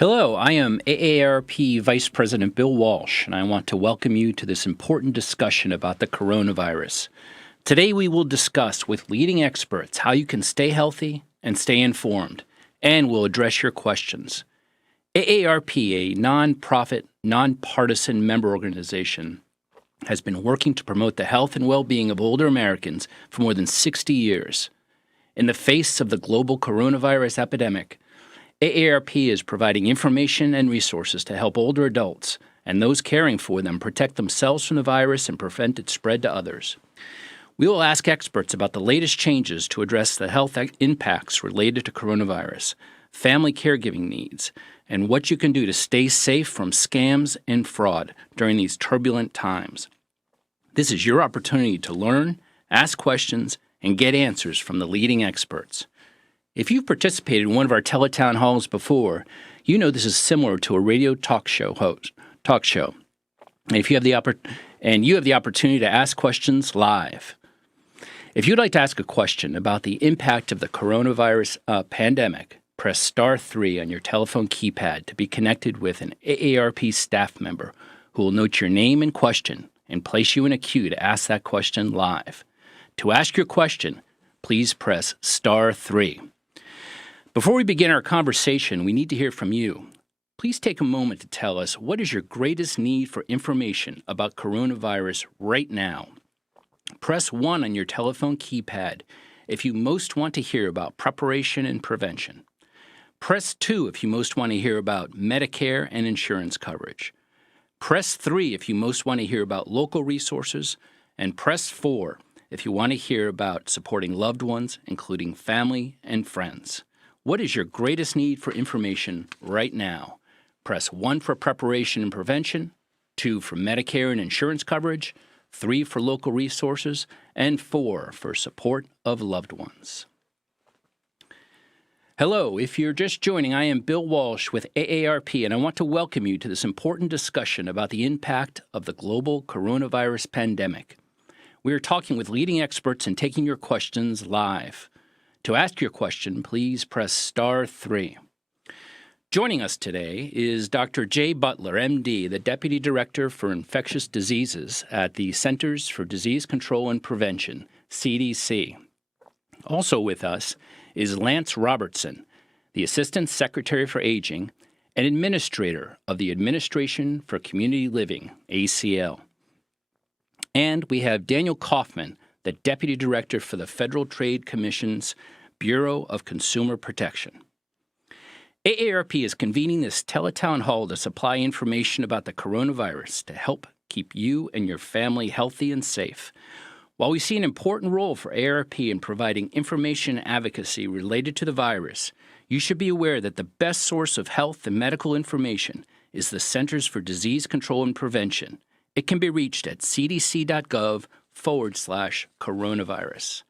Hello, I am AARP Vice President Bill Walsh, and I want to welcome you to this important discussion about the coronavirus. Today we will discuss with leading experts how you can stay healthy and stay informed, and we'll address your questions. AARP, a nonprofit, nonpartisan member organization, has been working to promote the health and well-being of older Americans for more than 60 years. In the face of the global coronavirus epidemic, AARP is providing information and resources to help older adults and those caring for them protect themselves from the virus and prevent its spread to others. We will ask experts about the latest changes to address the health impacts related to coronavirus, family caregiving needs, and what you can do to stay safe from scams and fraud during these turbulent times. This is your opportunity to learn, ask questions, and get answers from the leading experts. If you've participated in one of our teletown halls before, you know this is similar to a radio talk show. And you have the opportunity to ask questions live. If you'd like to ask a question about the impact of the coronavirus pandemic, press star 3 on your telephone keypad to be connected with an AARP staff member who will note your name and question and place you in a queue to ask that question live. To ask your question, please press star 3. Before we begin our conversation, we need to hear from you. Please take a moment to tell us what is your greatest need for information about coronavirus right now. Press 1 on your telephone keypad if you most want to hear about preparation and prevention. Press 2 if you most want to hear about Medicare and insurance coverage. Press 3 if you most want to hear about local resources, and press 4 if you want to hear about supporting loved ones, including family and friends. What is your greatest need for information right now? Press 1 for preparation and prevention, 2 for Medicare and insurance coverage, 3 for local resources, and 4 for support of loved ones. Hello, if you're just joining, I am Bill Walsh with AARP, and I want to welcome you to this important discussion about the impact of the global coronavirus pandemic. We are talking with leading experts and taking your questions live. To ask your question, please press star 3. Joining us today is Dr. Jay Butler, MD, the Deputy Director for Infectious Diseases at the Centers for Disease Control and Prevention, CDC. Also with us is Lance Robertson, the Assistant Secretary for Aging and Administrator of the Administration for Community Living, ACL. And we have Daniel Kaufman, the Deputy Director for the Federal Trade Commission's Bureau of Consumer Protection. AARP is convening this teletown hall to supply information about the coronavirus to help keep you and your family healthy and safe. While we see an important role for AARP in providing information and advocacy related to the virus, you should be aware that the best source of health and medical information is the Centers for Disease Control and Prevention. It can be reached at cdc.gov/coronavirus.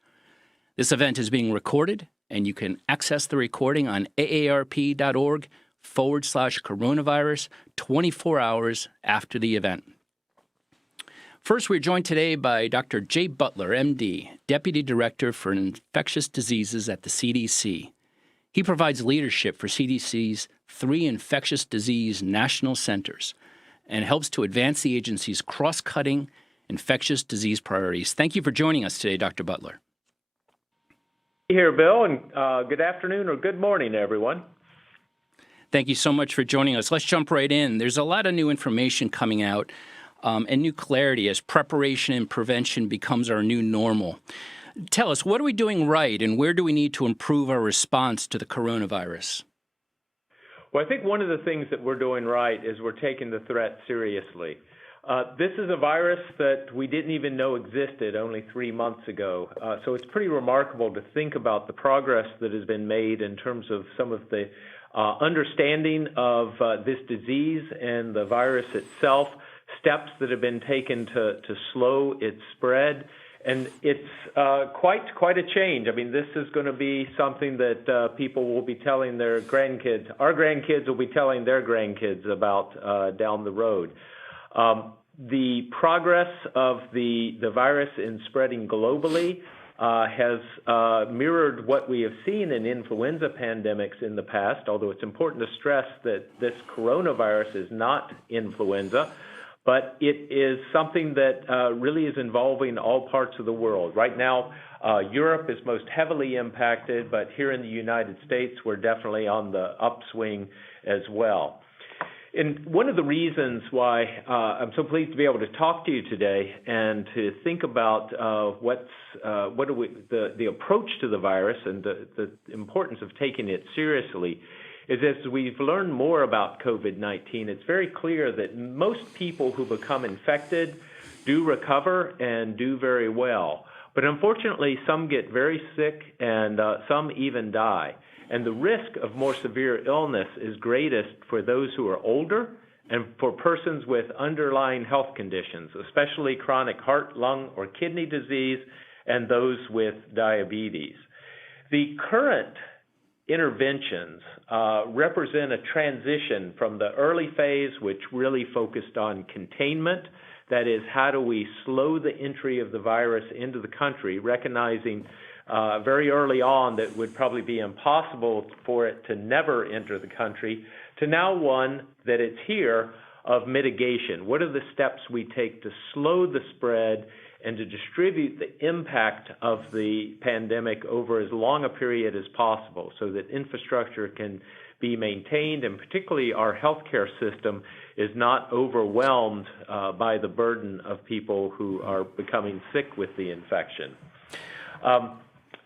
This event is being recorded, and you can access the recording on aarp.org/coronavirus 24 hours after the event. First, we're joined today by Dr. Jay Butler, MD, Deputy Director for Infectious Diseases at the CDC. He provides leadership for CDC's 3 infectious disease national centers and helps to advance the agency's cross-cutting infectious disease priorities. Thank you for joining us today, Dr. Butler. Here, Bill, and good afternoon or good morning, everyone. Thank you so much for joining us. Let's jump right in. There's a lot of new information coming out and new clarity as preparation and prevention becomes our new normal. Tell us, what are we doing right, and where do we need to improve our response to the coronavirus? Well, I think one of the things that we're doing right is we're taking the threat seriously. This is a virus that we didn't even know existed only 3 months ago. So it's pretty remarkable to think about the progress that has been made in terms of some of the understanding of this disease and the virus itself, steps that have been taken to slow its spread. And it's quite a change. I mean, this is going to be something that people will be telling their grandkids. Our grandkids will be telling their grandkids about down the road. The progress of the virus in spreading globally has mirrored what we have seen in influenza pandemics in the past, although it's important to stress that this coronavirus is not influenza, but it is something that really is involving all parts of the world. Right now, Europe is most heavily impacted, but here in the United States, we're definitely on the upswing as well. And one of the reasons why I'm so pleased to be able to talk to you today and to think about the approach to the virus and the importance of taking it seriously is as we've learned more about COVID-19, it's very clear that most people who become infected do recover and do very well. But unfortunately, some get very sick and some even die. And the risk of more severe illness is greatest for those who are older and for persons with underlying health conditions, especially chronic heart, lung, or kidney disease, and those with diabetes. The current interventions represent a transition from the early phase, which really focused on containment. That is, how do we slow the entry of the virus into the country, recognizing very early on that it would probably be impossible for it to never enter the country, to now one that it's here of mitigation. What are the steps we take to slow the spread and to distribute the impact of the pandemic over as long a period as possible so that infrastructure can be maintained, and particularly our healthcare system is not overwhelmed by the burden of people who are becoming sick with the infection.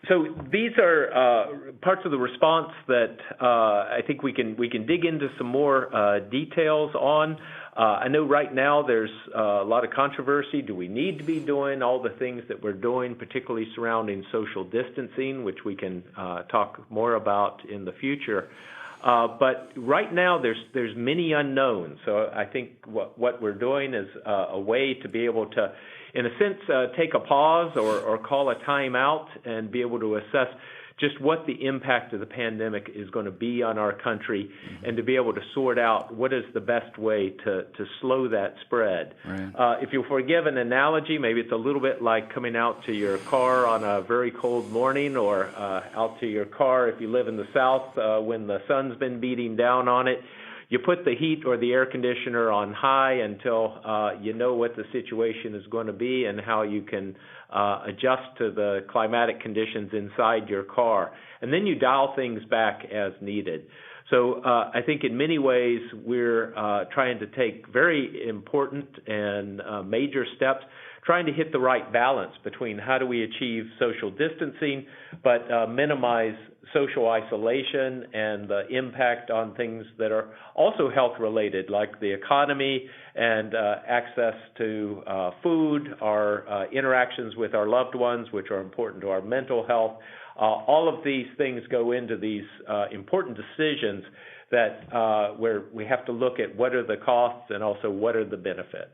So these are parts of the response that I think we can dig into some more details on. I know right now there's a lot of controversy. Do we need to be doing all the things that we're doing, particularly surrounding social distancing, which we can talk more about in the future? But right now there's many unknowns. So I think what we're doing is a way to be able to, in a sense, take a pause or call a timeout and be able to assess just what the impact of the pandemic is going to be on our country, and to be able to sort out what is the best way to slow that spread. Right. If you'll forgive an analogy, maybe it's a little bit like coming out to your car on a very cold morning, or out to your car if you live in the South when the sun's been beating down on it. You put the heat or the air conditioner on high until you know what the situation is going to be and how you can adjust to the climatic conditions inside your car. And then you dial things back as needed. So I think in many ways we're trying to take very important and major steps, trying to hit the right balance between how do we achieve social distancing but minimize social isolation and the impact on things that are also health-related, like the economy and access to food, our interactions with our loved ones, which are important to our mental health. All of these things go into these important decisions that where we have to look at what are the costs and also what are the benefits.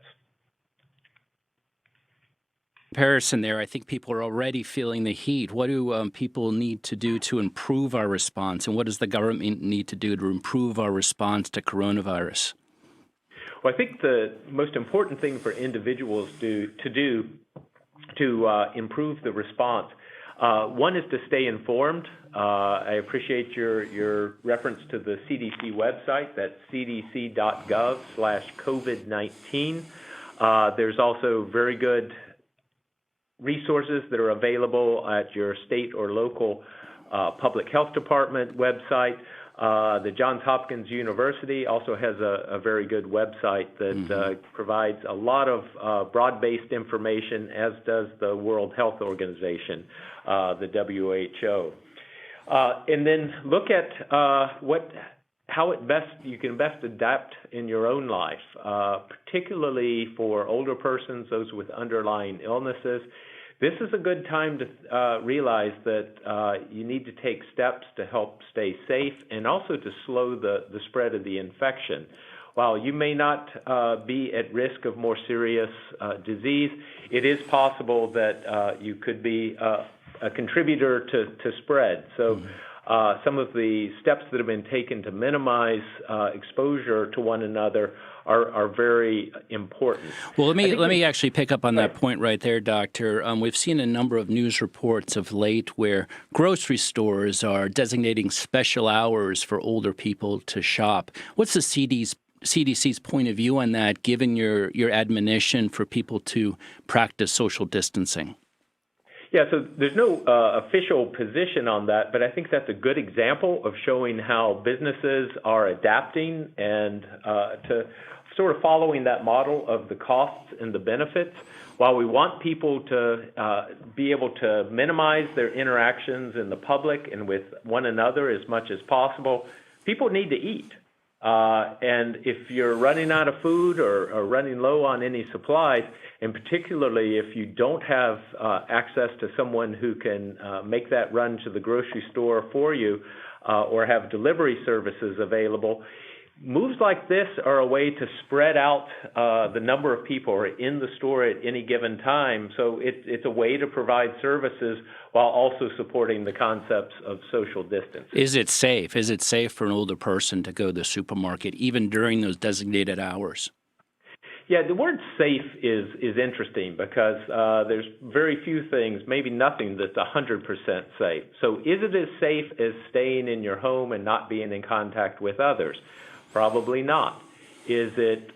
Comparison there, I think people are already feeling the heat. What do people need to do to improve our response, and what does the government need to do to improve our response to coronavirus? Well, I think the most important thing for individuals to improve the response, one is to stay informed. I appreciate your reference to the CDC website. That's cdc.gov/COVID-19. There's also very good resources that are available at your state or local public health department website. The Johns Hopkins University also has a very good website that provides a lot of broad-based information, as does the World Health Organization, the WHO. And then look at how you can best adapt in your own life, particularly for older persons, those with underlying illnesses. This is a good time to realize that you need to take steps to help stay safe and also to slow the spread of the infection. While you may not be at risk of more serious disease, it is possible that you could be a contributor to spread. So some of the steps that have been taken to minimize exposure to one another are very important. Well, let me actually pick up on that point right there, Doctor. We've seen a number of news reports of late where grocery stores are designating special hours for older people to shop. What's the CDC's point of view on that, given your admonition for people to practice social distancing? Yeah, so there's no official position on that, but I think that's a good example of showing how businesses are adapting and to sort of following that model of the costs and the benefits. While we want people to be able to minimize their interactions in the public and with one another as much as possible, people need to eat. And if you're running out of food or running low on any supplies, and particularly if you don't have access to someone who can make that run to the grocery store for you or have delivery services available, moves like this are a way to spread out the number of people who are in the store at any given time. So it's a way to provide services while also supporting the concepts of social distance. Is it safe? Is it safe for an older person to go to the supermarket even during those designated hours? Yeah, the word safe is interesting because there's very few things, maybe nothing, that's 100% safe. So is it as safe as staying in your home and not being in contact with others? Probably not. Is it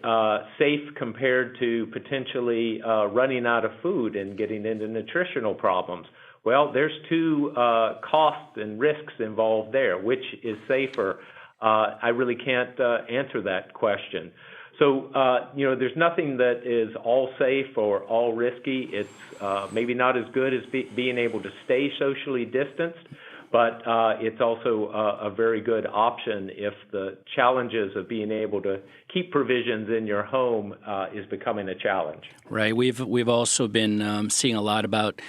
safe compared to potentially running out of food and getting into nutritional problems? Well, there's two costs and risks involved there. Which is safer? I really can't answer that question. So, there's nothing that is all safe or all risky. It's maybe not as good as being able to stay socially distanced, but it's also a very good option if the challenges of being able to keep provisions in your home is becoming a challenge. Right. We've also been seeing a lot about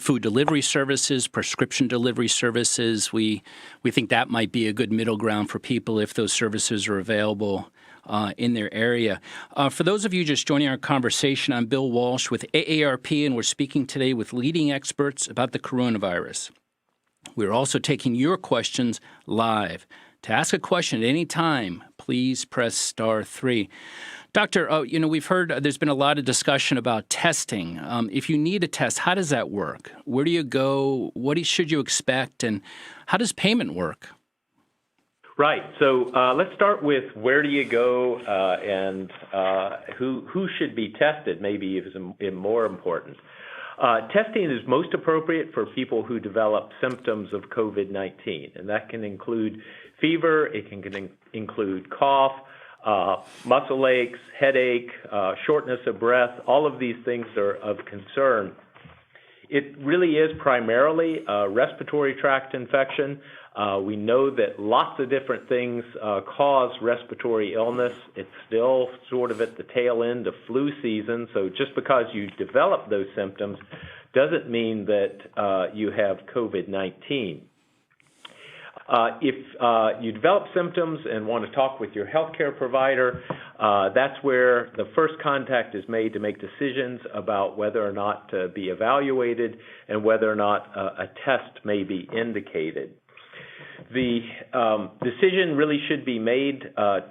food delivery services, prescription delivery services. We think that might be a good middle ground for people if those services are available in their area. For those of you just joining our conversation, I'm Bill Walsh with AARP, and we're speaking today with leading experts about the coronavirus. We're also taking your questions live. To ask a question at any time, please press *3. Doctor, we've heard there's been a lot of discussion about testing. If you need a test, how does that work? Where do you go? What should you expect? And how does payment work? Right. So let's start with where do you go and who should be tested, maybe is more important. Testing is most appropriate for people who develop symptoms of COVID-19, and that can include fever, it can include cough, muscle aches, headache, shortness of breath. All of these things are of concern. It really is primarily a respiratory tract infection. We know that lots of different things cause respiratory illness. It's still sort of at the tail end of flu season, so just because you develop those symptoms doesn't mean that you have COVID-19. If you develop symptoms and want to talk with your healthcare provider, that's where the first contact is made to make decisions about whether or not to be evaluated and whether or not a test may be indicated. The decision really should be made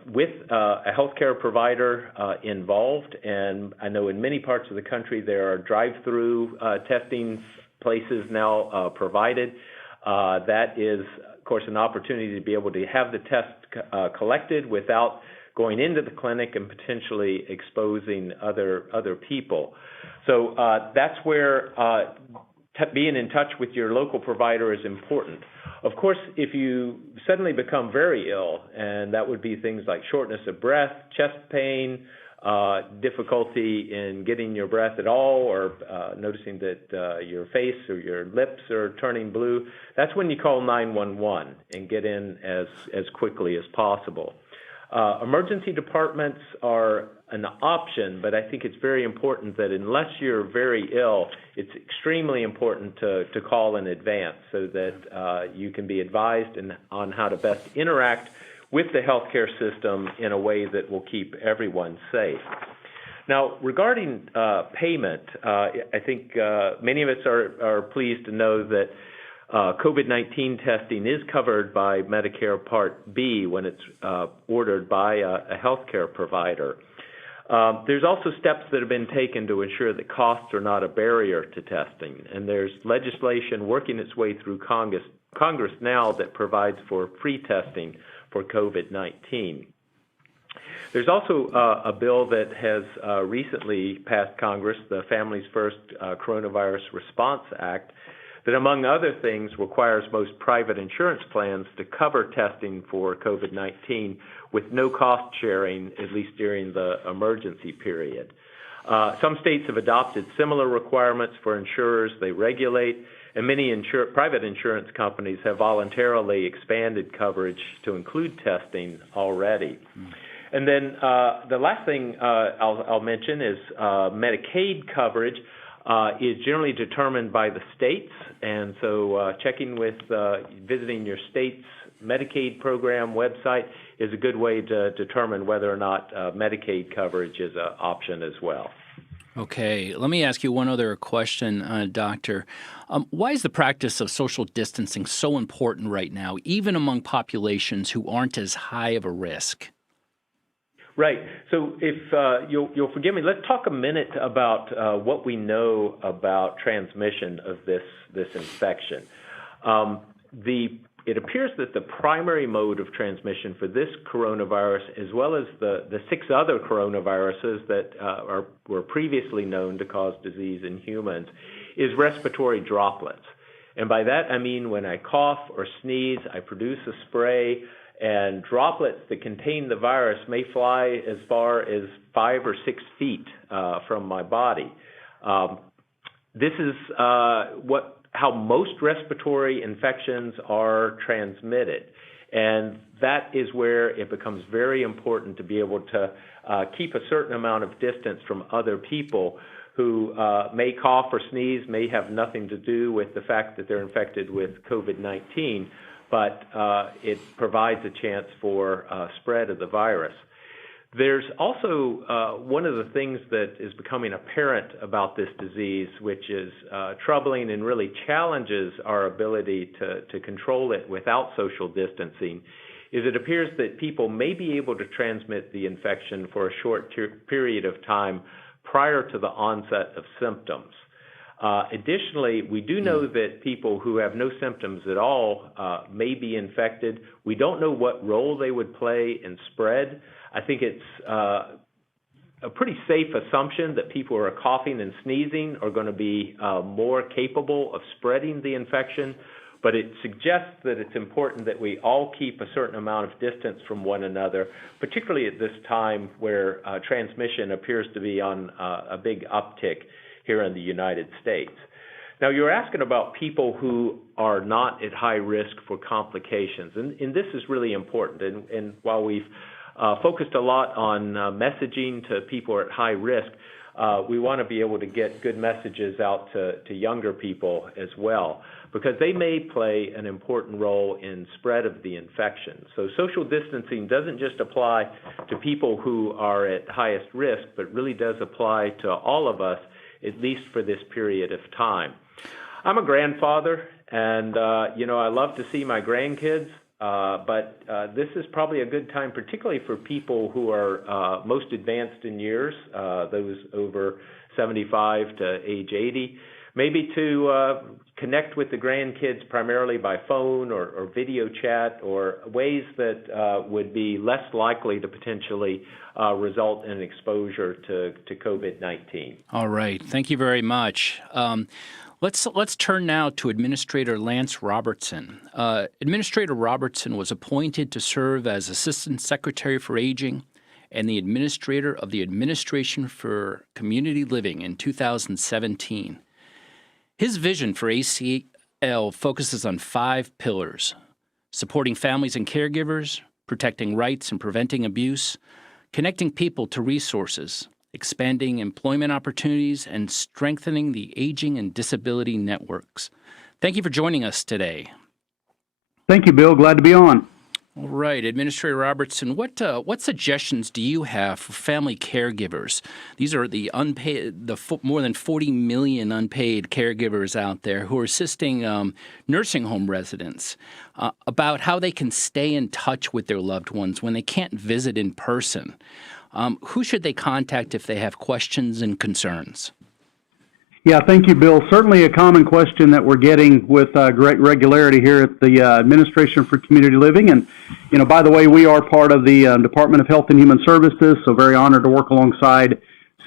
with a healthcare provider involved, and I know in many parts of the country there are drive-through testing places now provided. That is, of course, an opportunity to be able to have the test collected without going into the clinic and potentially exposing other people. So that's where being in touch with your local provider is important. Of course, if you suddenly become very ill, and that would be things like shortness of breath, chest pain, difficulty in getting your breath at all, or noticing that your face or your lips are turning blue, that's when you call 911 and get in as quickly as possible. Emergency departments are an option, but I think it's very important that unless you're very ill, it's extremely important to call in advance so that you can be advised on how to best interact with the healthcare system in a way that will keep everyone safe. Now, regarding payment, I think many of us are pleased to know that COVID-19 testing is covered by Medicare Part B when it's ordered by a healthcare provider. There's also steps that have been taken to ensure that costs are not a barrier to testing, and there's legislation working its way through Congress now that provides for free testing for COVID-19. There's also a bill that has recently passed Congress, the Families First Coronavirus Response Act, that, among other things, requires most private insurance plans to cover testing for COVID-19 with no cost sharing, at least during the emergency period. Some states have adopted similar requirements for insurers they regulate, and many private insurance companies have voluntarily expanded coverage to include testing already. And then the last thing I'll mention is Medicaid coverage is generally determined by the states, and so checking with visiting your state's Medicaid program website is a good way to determine whether or not Medicaid coverage is an option as well. Okay, let me ask you one other question, Doctor. Why is the practice of social distancing so important right now, even among populations who aren't as high of a risk? Right. So if you'll forgive me, let's talk a minute about what we know about transmission of this infection. It appears that the primary mode of transmission for this coronavirus, as well as the 6 other coronaviruses that were previously known to cause disease in humans, is respiratory droplets. And by that I mean when I cough or sneeze, I produce a spray, and droplets that contain the virus may fly as far as 5 or 6 feet from my body. This is how most respiratory infections are transmitted, and that is where it becomes very important to be able to keep a certain amount of distance from other people who may cough or sneeze, may have nothing to do with the fact that they're infected with COVID-19, but it provides a chance for spread of the virus. There's also one of the things that is becoming apparent about this disease, which is troubling and really challenges our ability to control it without social distancing, is it appears that people may be able to transmit the infection for a short period of time prior to the onset of symptoms. Additionally, we do know that people who have no symptoms at all may be infected. We don't know what role they would play in spread. I think it's a pretty safe assumption that people who are coughing and sneezing are going to be more capable of spreading the infection, but it suggests that it's important that we all keep a certain amount of distance from one another, particularly at this time where transmission appears to be on a big uptick here in the United States. Now, you're asking about people who are not at high risk for complications, and this is really important. And while we've focused a lot on messaging to people at high risk, we want to be able to get good messages out to younger people as well, because they may play an important role in spread of the infection. So social distancing doesn't just apply to people who are at highest risk, but really does apply to all of us, at least for this period of time. I'm a grandfather, and I love to see my grandkids, but this is probably a good time, particularly for people who are most advanced in years, those over 75 to age 80, maybe to connect with the grandkids primarily by phone or video chat, or ways that would be less likely to potentially result in exposure to COVID-19. All right. Thank you very much. Let's turn now to Administrator Lance Robertson. Administrator Robertson was appointed to serve as Assistant Secretary for Aging and the Administrator of the Administration for Community Living in 2017. His vision for ACL focuses on 5 pillars: supporting families and caregivers, protecting rights and preventing abuse, connecting people to resources, expanding employment opportunities, and strengthening the aging and disability networks. Thank you for joining us today. Thank you, Bill. Glad to be on. All right, Administrator Robertson, what suggestions do you have for family caregivers? These are the unpaid, more than 40 million unpaid caregivers out there who are assisting nursing home residents about how they can stay in touch with their loved ones when they can't visit in person. Who should they contact if they have questions and concerns? Yeah, thank you, Bill. Certainly a common question that we're getting with great regularity here at the Administration for Community Living. And, by the way, we are part of the Department of Health and Human Services, so very honored to work alongside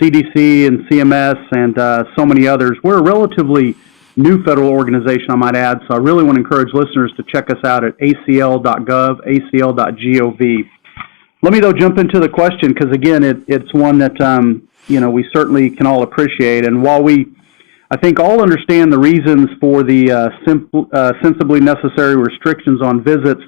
CDC and CMS and so many others. We're a relatively new federal organization, I might add, so I really want to encourage listeners to check us out at acl.gov, acl.gov. Let me, though, jump into the question because, again, it's one that, we certainly can all appreciate. And while I think all understand the reasons for the sensibly necessary restrictions on visits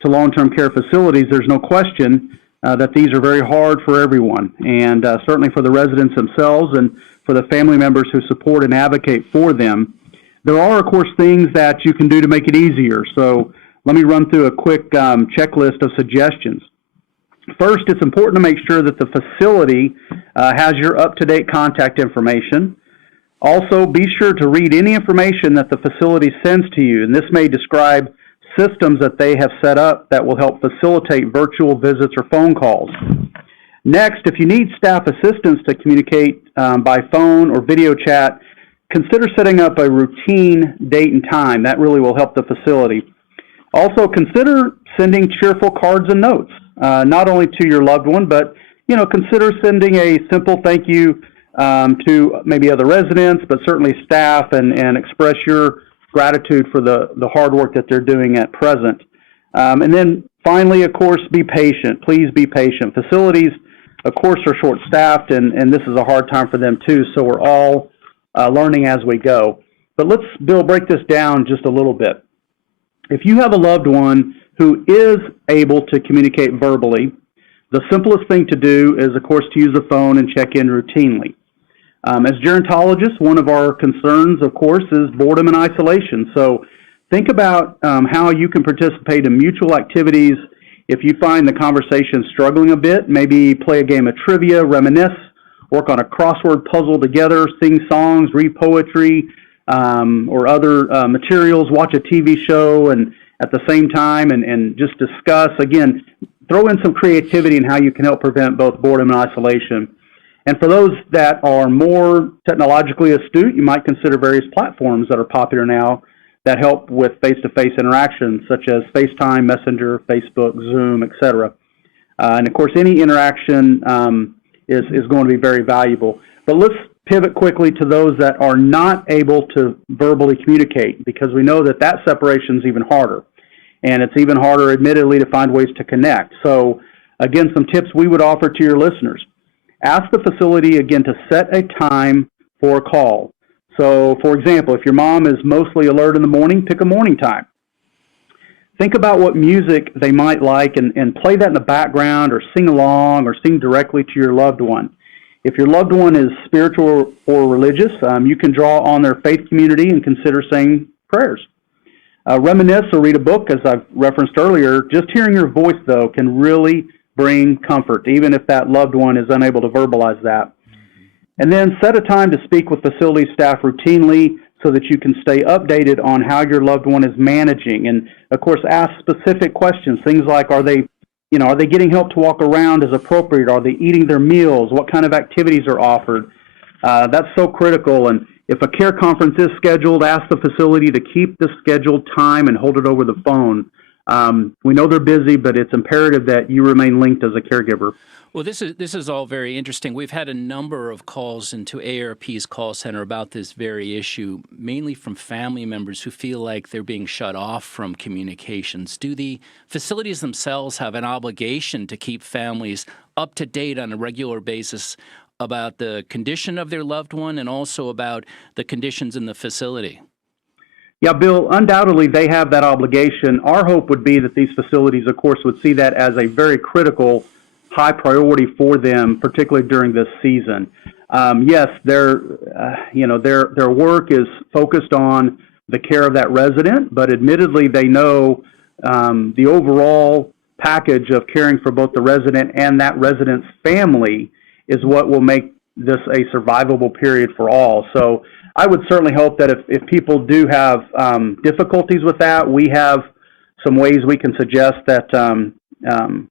to long-term care facilities, there's no question that these are very hard for everyone, and certainly for the residents themselves and for the family members who support and advocate for them. There are, of course, things that you can do to make it easier. So let me run through a quick checklist of suggestions. First, it's important to make sure that the facility has your up-to-date contact information. Also, be sure to read any information that the facility sends to you, and this may describe systems that they have set up that will help facilitate virtual visits or phone calls. Next, if you need staff assistance to communicate by phone or video chat, consider setting up a routine date and time. That really will help the facility. Also, consider sending cheerful cards and notes, not only to your loved one, but consider sending a simple thank you to maybe other residents, but certainly staff, and express your gratitude for the hard work that they're doing at present. And then finally, of course, be patient. Please be patient. Facilities, of course, are short-staffed, and this is a hard time for them too, so we're all learning as we go. But let's, Bill, break this down just a little bit. If you have a loved one who is able to communicate verbally, the simplest thing to do is, of course, to use the phone and check in routinely. As gerontologists, one of our concerns, of course, is boredom and isolation. So think about how you can participate in mutual activities. If you find the conversation struggling a bit, maybe play a game of trivia, reminisce, work on a crossword puzzle together, sing songs, read poetry, or other materials, watch a TV show, and at the same time, and just discuss. Again, throw in some creativity in how you can help prevent both boredom and isolation. And for those that are more technologically astute, you might consider various platforms that are popular now that help with face-to-face interactions, such as FaceTime, Messenger, Facebook, Zoom, etc. And of course, any interaction is going to be very valuable. But let's pivot quickly to those that are not able to verbally communicate, because we know that separation is even harder. And it's even harder, admittedly, to find ways to connect. So, again, some tips we would offer to your listeners. Ask the facility, again, to set a time for a call. So, for example, if your mom is mostly alert in the morning, pick a morning time. Think about what music they might like and play that in the background, or sing along, or sing directly to your loved one. If your loved one is spiritual or religious, you can draw on their faith community and consider saying prayers. Reminisce or read a book, as I've referenced earlier. Just hearing your voice, though, can really bring comfort, even if that loved one is unable to verbalize that. And then set a time to speak with facility staff routinely so that you can stay updated on how your loved one is managing. And, of course, ask specific questions, things like, are they getting help to walk around as appropriate? Are they eating their meals? What kind of activities are offered? That's so critical. And if a care conference is scheduled, ask the facility to keep the scheduled time and hold it over the phone. We know they're busy, but it's imperative that you remain linked as a caregiver. Well, this is all very interesting. We've had a number of calls into AARP's call center about this very issue, mainly from family members who feel like they're being shut off from communications. Do the facilities themselves have an obligation to keep families up to date on a regular basis about the condition of their loved one and also about the conditions in the facility? Yeah, Bill, undoubtedly they have that obligation. Our hope would be that these facilities, of course, would see that as a very critical, high priority for them, particularly during this season. Yes, their work is focused on the care of that resident, but admittedly they know the overall package of caring for both the resident and that resident's family is what will make this a survivable period for all. So I would certainly hope that if people do have difficulties with that, we have some ways we can suggest that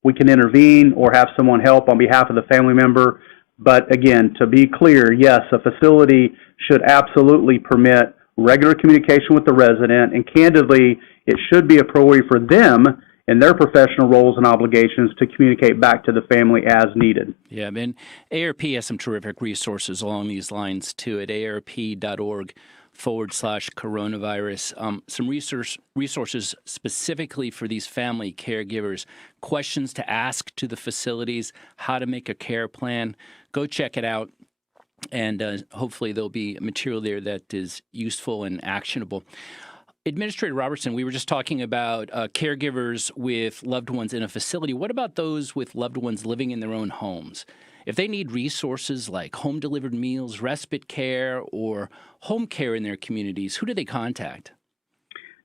we can intervene or have someone help on behalf of the family member. But again, to be clear, yes, a facility should absolutely permit regular communication with the resident, and candidly, it should be a priority for them in their professional roles and obligations to communicate back to the family as needed. Yeah, and ARP has some terrific resources along these lines too at arp.org/coronavirus. Some resources specifically for these family caregivers, questions to ask to the facilities, how to make a care plan. Go check it out. And hopefully there'll be material there that is useful and actionable. Administrator Robertson, we were just talking about caregivers with loved ones in a facility. What about those with loved ones living in their own homes? If they need resources like home-delivered meals, respite care, or home care in their communities, who do they contact?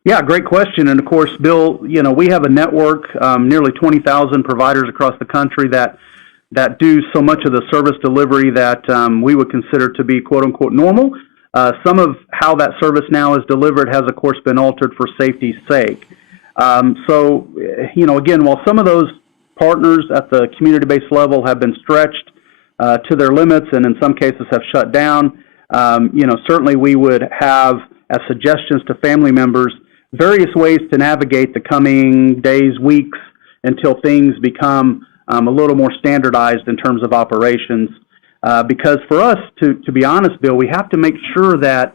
Yeah, great question. And of course, Bill, we have a network, nearly 20,000 providers across the country that do so much of the service delivery that we would consider to be quote-unquote normal. Some of how that service now is delivered has, of course, been altered for safety's sake. So, again, while some of those partners at the community-based level have been stretched to their limits and in some cases have shut down, certainly we would have, as suggestions to family members, various ways to navigate the coming days, weeks, until things become a little more standardized in terms of operations. Because for us, to be honest, Bill, we have to make sure that,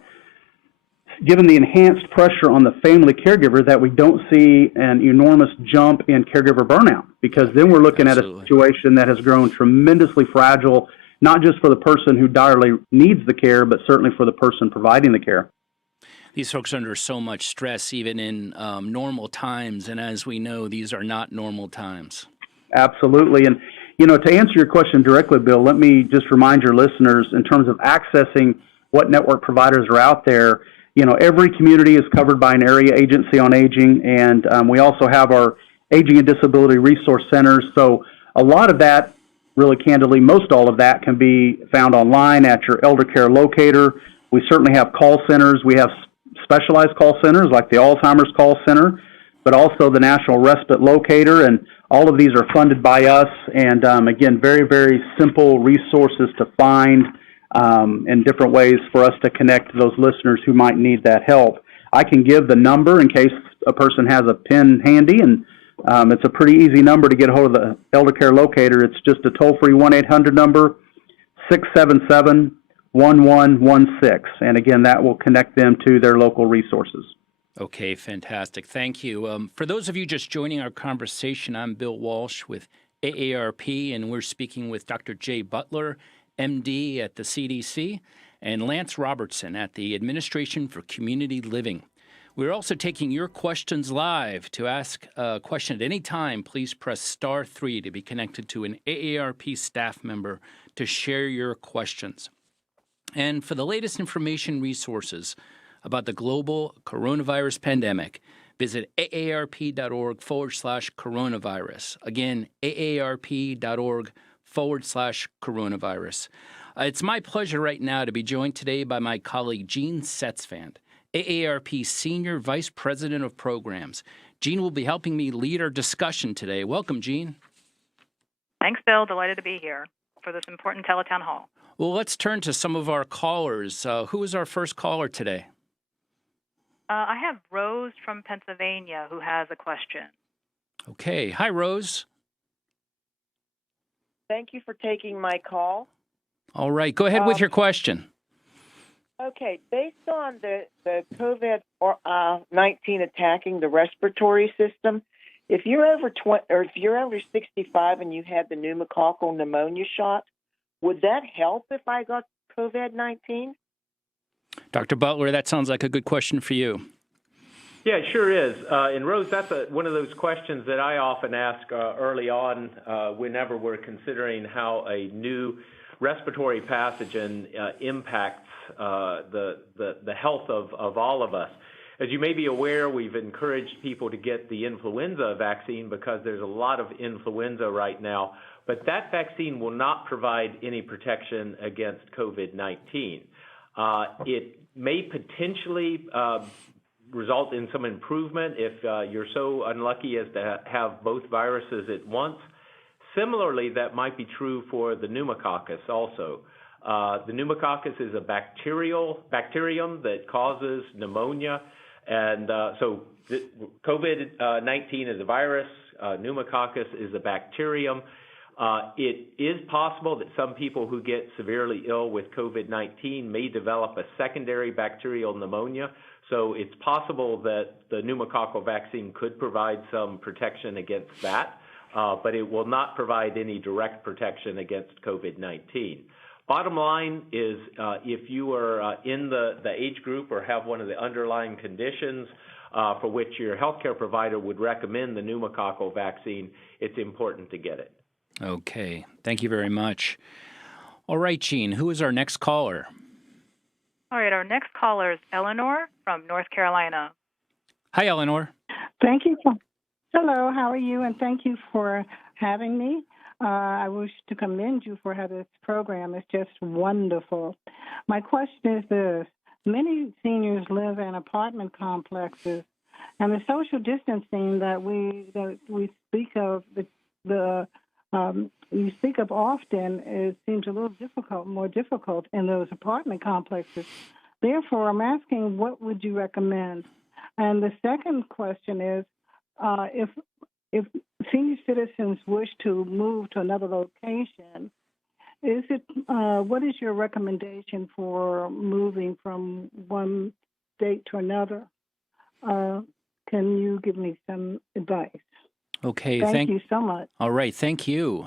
given the enhanced pressure on the family caregiver, that we don't see an enormous jump in caregiver burnout, because then we're looking at a situation that has grown tremendously fragile, not just for the person who direly needs the care, but certainly for the person providing the care. These folks are under so much stress, even in normal times, and as we know, these are not normal times. Absolutely. And, to answer your question directly, Bill, let me just remind your listeners in terms of accessing what network providers are out there. Every community is covered by an area agency on aging, and we also have our aging and disability resource centers. So a lot of that, really candidly, most all of that can be found online at your elder care locator. We certainly have call centers. We have specialized call centers like the Alzheimer's call center, but also the National Respite Locator, and all of these are funded by us, and again, very, very simple resources to find and different ways for us to connect to those listeners who might need that help. I can give the number in case a person has a pen handy, and it's a pretty easy number to get a hold of the Elder Care Locator. It's just a toll-free 1-800 number, 677-1116, and again, that will connect them to their local resources. Okay, fantastic. Thank you. For those of you just joining our conversation, I'm Bill Walsh with AARP, and we're speaking with Dr. Jay Butler, MD at the CDC, and Lance Robertson at the Administration for Community Living. We're also taking your questions live. To ask a question at any time, please press *3 to be connected to an AARP staff member to share your questions. And for the latest information resources about the global coronavirus pandemic, visit aarp.org/coronavirus. Again, aarp.org/coronavirus. It's my pleasure right now to be joined today by my colleague Jean Setzvand, AARP Senior Vice President of Programs. Jean will be helping me lead our discussion today. Welcome, Jean. Thanks, Bill. Delighted to be here for this important teletown hall. Well, let's turn to some of our callers. Who is our first caller today? I have Rose from Pennsylvania who has a question. Okay. Hi, Rose. Thank you for taking my call. All right. Go ahead with your question. Okay. Based on the COVID-19 attacking the respiratory system, if you're over 20 or if you're over 65 and you had the pneumococcal pneumonia shot, would that help if I got COVID-19? Dr. Butler, that sounds like a good question for you. Yeah, it sure is. And Rose, that's one of those questions that I often ask early on whenever we're considering how a new respiratory pathogen impacts the health of all of us. As you may be aware, we've encouraged people to get the influenza vaccine because there's a lot of influenza right now, but that vaccine will not provide any protection against COVID-19. It may potentially result in some improvement if you're so unlucky as to have both viruses at once. Similarly, that might be true for the pneumococcus also. The pneumococcus is a bacterium that causes pneumonia, and so COVID-19 is a virus, pneumococcus is a bacterium. It is possible that some people who get severely ill with COVID-19 may develop a secondary bacterial pneumonia, so it's possible that the pneumococcal vaccine could provide some protection against that, but it will not provide any direct protection against COVID-19. Bottom line is if you are in the age group or have one of the underlying conditions for which your healthcare provider would recommend the pneumococcal vaccine, it's important to get it. Okay. Thank you very much. All right, Jean, who is our next caller? All right, our next caller is Eleanor from North Carolina. Hi, Eleanor. Thank you. Hello, how are you? And thank you for having me. I wish to commend you for having this program. It's just wonderful. My question is this. Many seniors live in apartment complexes, and the social distancing that we speak of, you speak of often, it seems a little more difficult in those apartment complexes. Therefore, I'm asking, what would you recommend? And the second question is, if senior citizens wish to move to another location, what is your recommendation for moving from one state to another? Can you give me some advice? Okay. Thank you so much. All right. Thank you.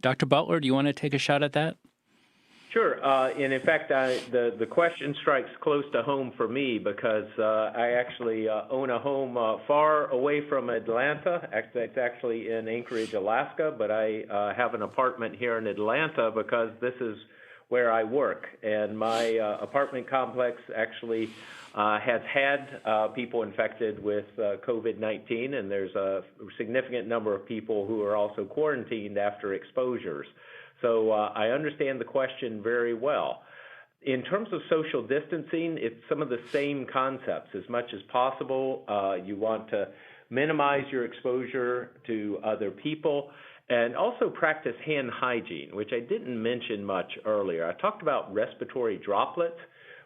Dr. Butler, do you want to take a shot at that? Sure. And in fact, the question strikes close to home for me because I actually own a home far away from Atlanta. It's actually in Anchorage, Alaska, but I have an apartment here in Atlanta because this is where I work. And my apartment complex actually has had people infected with COVID-19, and there's a significant number of people who are also quarantined after exposures. So I understand the question very well. In terms of social distancing, it's some of the same concepts. As much as possible, you want to minimize your exposure to other people and also practice hand hygiene, which I didn't mention much earlier. I talked about respiratory droplets,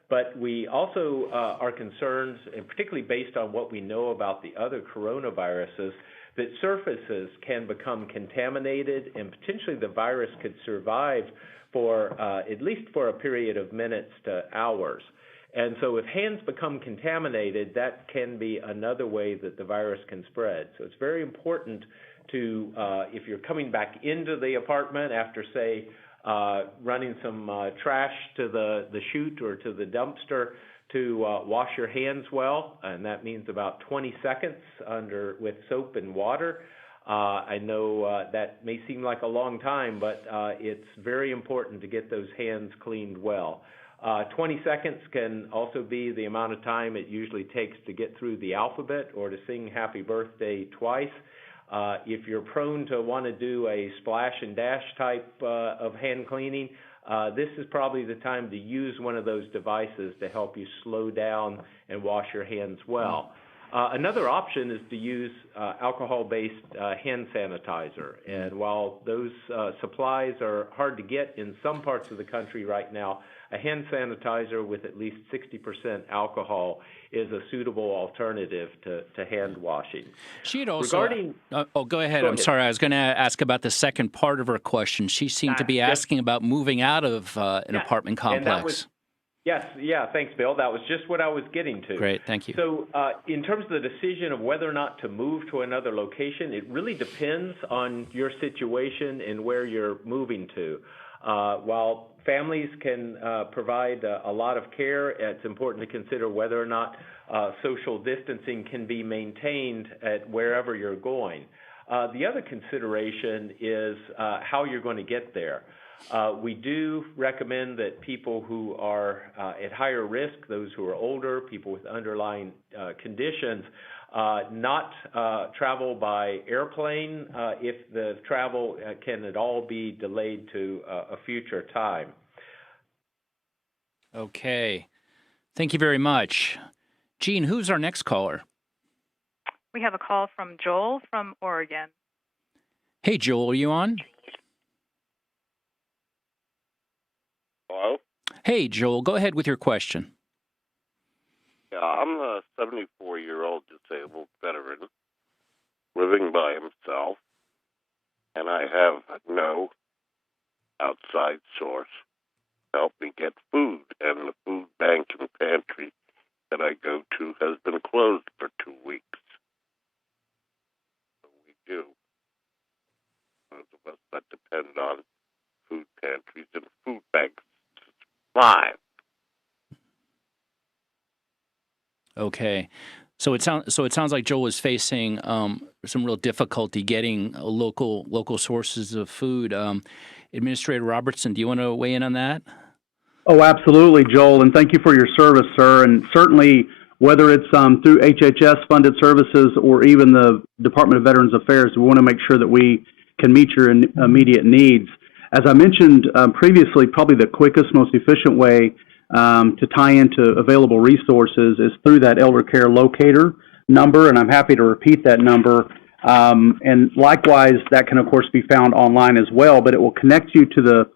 but we also are concerned, and particularly based on what we know about the other coronaviruses, that surfaces can become contaminated and potentially the virus could survive for at least for a period of minutes to hours. And so if hands become contaminated, that can be another way that the virus can spread. So it's very important to, if you're coming back into the apartment after, say, running some trash to the chute or to the dumpster, to wash your hands well, and that means about 20 seconds with soap and water. I know that may seem like a long time, but it's very important to get those hands cleaned well. 20 seconds can also be the amount of time it usually takes to get through the alphabet or to sing happy birthday twice. If you're prone to want to do a splash and dash type of hand cleaning, this is probably the time to use one of those devices to help you slow down and wash your hands well. Another option is to use alcohol-based hand sanitizer. And while those supplies are hard to get in some parts of the country right now, a hand sanitizer with at least 60% alcohol is a suitable alternative to hand washing. She'd also. Go ahead. I'm sorry. I was going to ask about the second part of her question. She seemed to be asking about moving out of an apartment complex. Thanks, Bill. That was just what I was getting to. Great, thank you. So in terms of the decision of whether or not to move to another location, it really depends on your situation and where you're moving to. While families can provide a lot of care, it's important to consider whether or not social distancing can be maintained at wherever you're going. The other consideration is how you're going to get there. We do recommend that people who are at higher risk, those who are older, people with underlying conditions, not travel by airplane if the travel can at all be delayed to a future time. Okay. Thank you very much. Gene, who's our next caller? We have a call from Joel from Oregon. Hey, Joel, are you on? Hello? Hey, Joel, go ahead with your question. Yeah, I'm a 74-year-old disabled veteran living by himself, and I have no outside source to help me get food, and the food bank and pantry that I go to has been closed for 2 weeks. So we do. Those of us that depend on food pantries and food banks live. Okay. So it sounds like Joel is facing some real difficulty getting local sources of food. Administrator Robertson, do you want to weigh in on that? Oh, absolutely, Joel, and thank you for your service, sir. And certainly, whether it's through HHS-funded services or even the Department of Veterans Affairs, we want to make sure that we can meet your immediate needs. As I mentioned previously, probably the quickest, most efficient way to tie into available resources is through that elder care locator number, and I'm happy to repeat that number. And likewise, that can, of course, be found online as well, but it will connect you to the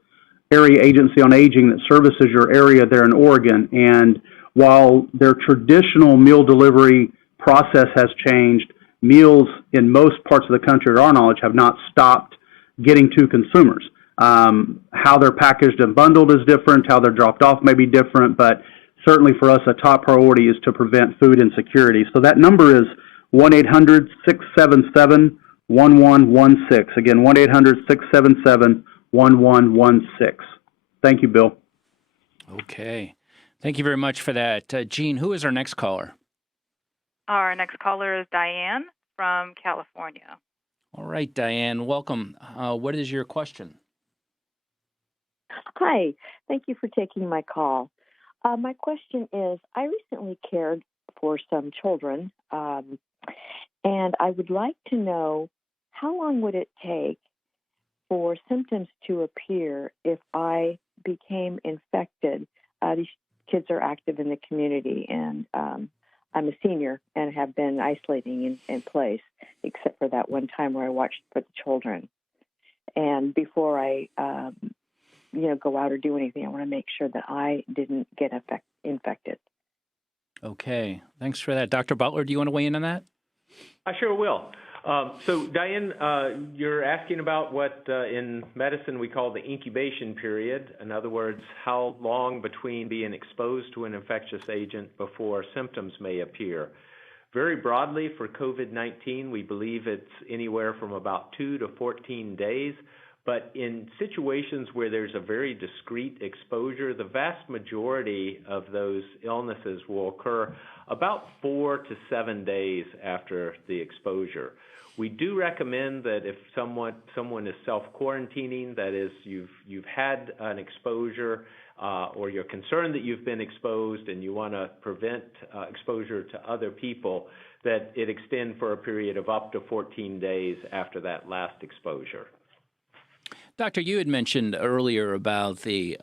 area agency on aging that services your area there in Oregon. And while their traditional meal delivery process has changed, meals in most parts of the country, to our knowledge, have not stopped getting to consumers. How they're packaged and bundled is different, how they're dropped off may be different, but certainly for us, a top priority is to prevent food insecurity. So that number is 1-800-677-1116. Again, 1-800-677-1116. Thank you, Bill. Okay. Thank you very much for that. Gene, who is our next caller? Our next caller is Diane from California. All right, Diane, welcome. What is your question? Hi, thank you for taking my call. My question is, I recently cared for some children, and I would like to know how long would it take for symptoms to appear if I became infected? These kids are active in the community, and I'm a senior and have been isolating in place, except for that one time where I watched for the children. And before I go out or do anything, I want to make sure that I didn't get infected. Okay, thanks for that. Dr. Butler, do you want to weigh in on that? I sure will. So, Diane, you're asking about what in medicine we call the incubation period. In other words, how long between being exposed to an infectious agent before symptoms may appear. Very broadly, for COVID-19, we believe it's anywhere from about 2 to 14 days. But in situations where there's a very discrete exposure, the vast majority of those illnesses will occur about 4 to 7 days after the exposure. We do recommend that if someone is self-quarantining, that is, you've had an exposure or you're concerned that you've been exposed and you want to prevent exposure to other people, that it extend for a period of up to 14 days after that last exposure. Doctor, you had mentioned earlier about the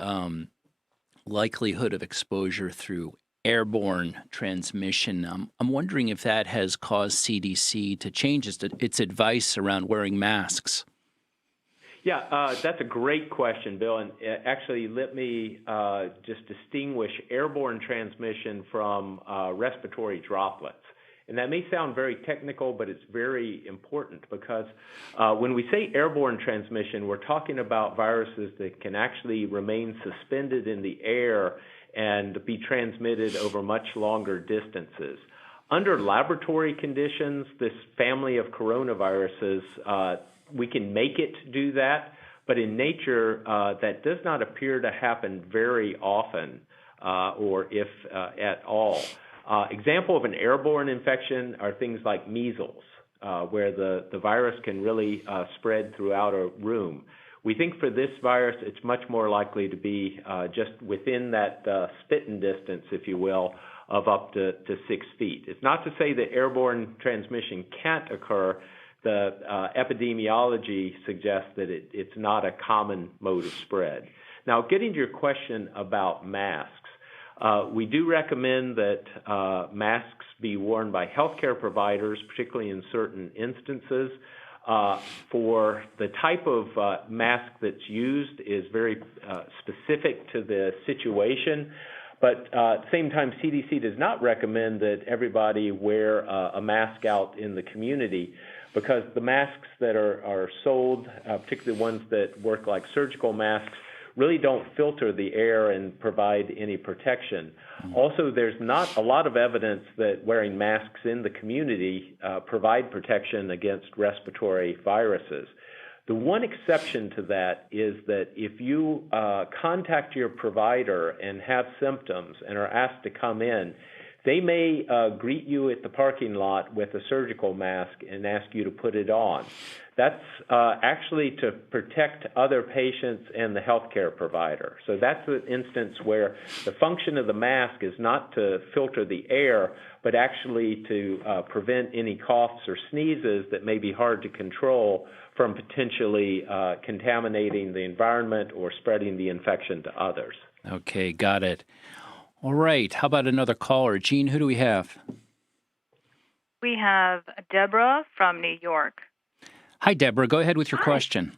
likelihood of exposure through airborne transmission. I'm wondering if that has caused CDC to change its advice around wearing masks. Yeah, that's a great question, Bill. And actually, let me just distinguish airborne transmission from respiratory droplets. And that may sound very technical, but it's very important because when we say airborne transmission, we're talking about viruses that can actually remain suspended in the air and be transmitted over much longer distances. Under laboratory conditions, this family of coronaviruses, we can make it do that, but in nature, that does not appear to happen very often, or if at all. Example of an airborne infection are things like measles, where the virus can really spread throughout a room. We think for this virus, it's much more likely to be just within that spitting distance, if you will, of up to 6 feet. It's not to say that airborne transmission can't occur. The epidemiology suggests that it's not a common mode of spread. Now, getting to your question about masks, we do recommend that masks be worn by healthcare providers, particularly in certain instances. For the type of mask that's used is very specific to the situation, but at the same time, CDC does not recommend that everybody wear a mask out in the community, because the masks that are sold, particularly ones that work like surgical masks, really don't filter the air and provide any protection. Also, there's not a lot of evidence that wearing masks in the community provide protection against respiratory viruses. The one exception to that is that if you contact your provider and have symptoms and are asked to come in, they may greet you at the parking lot with a surgical mask and ask you to put it on. That's actually to protect other patients and the healthcare provider. So that's an instance where the function of the mask is not to filter the air, but actually to prevent any coughs or sneezes that may be hard to control from potentially contaminating the environment or spreading the infection to others. Okay, got it. All right, how about another caller? Gene, who do we have? We have Deborah from New York. Hi, Deborah. Go ahead with your question.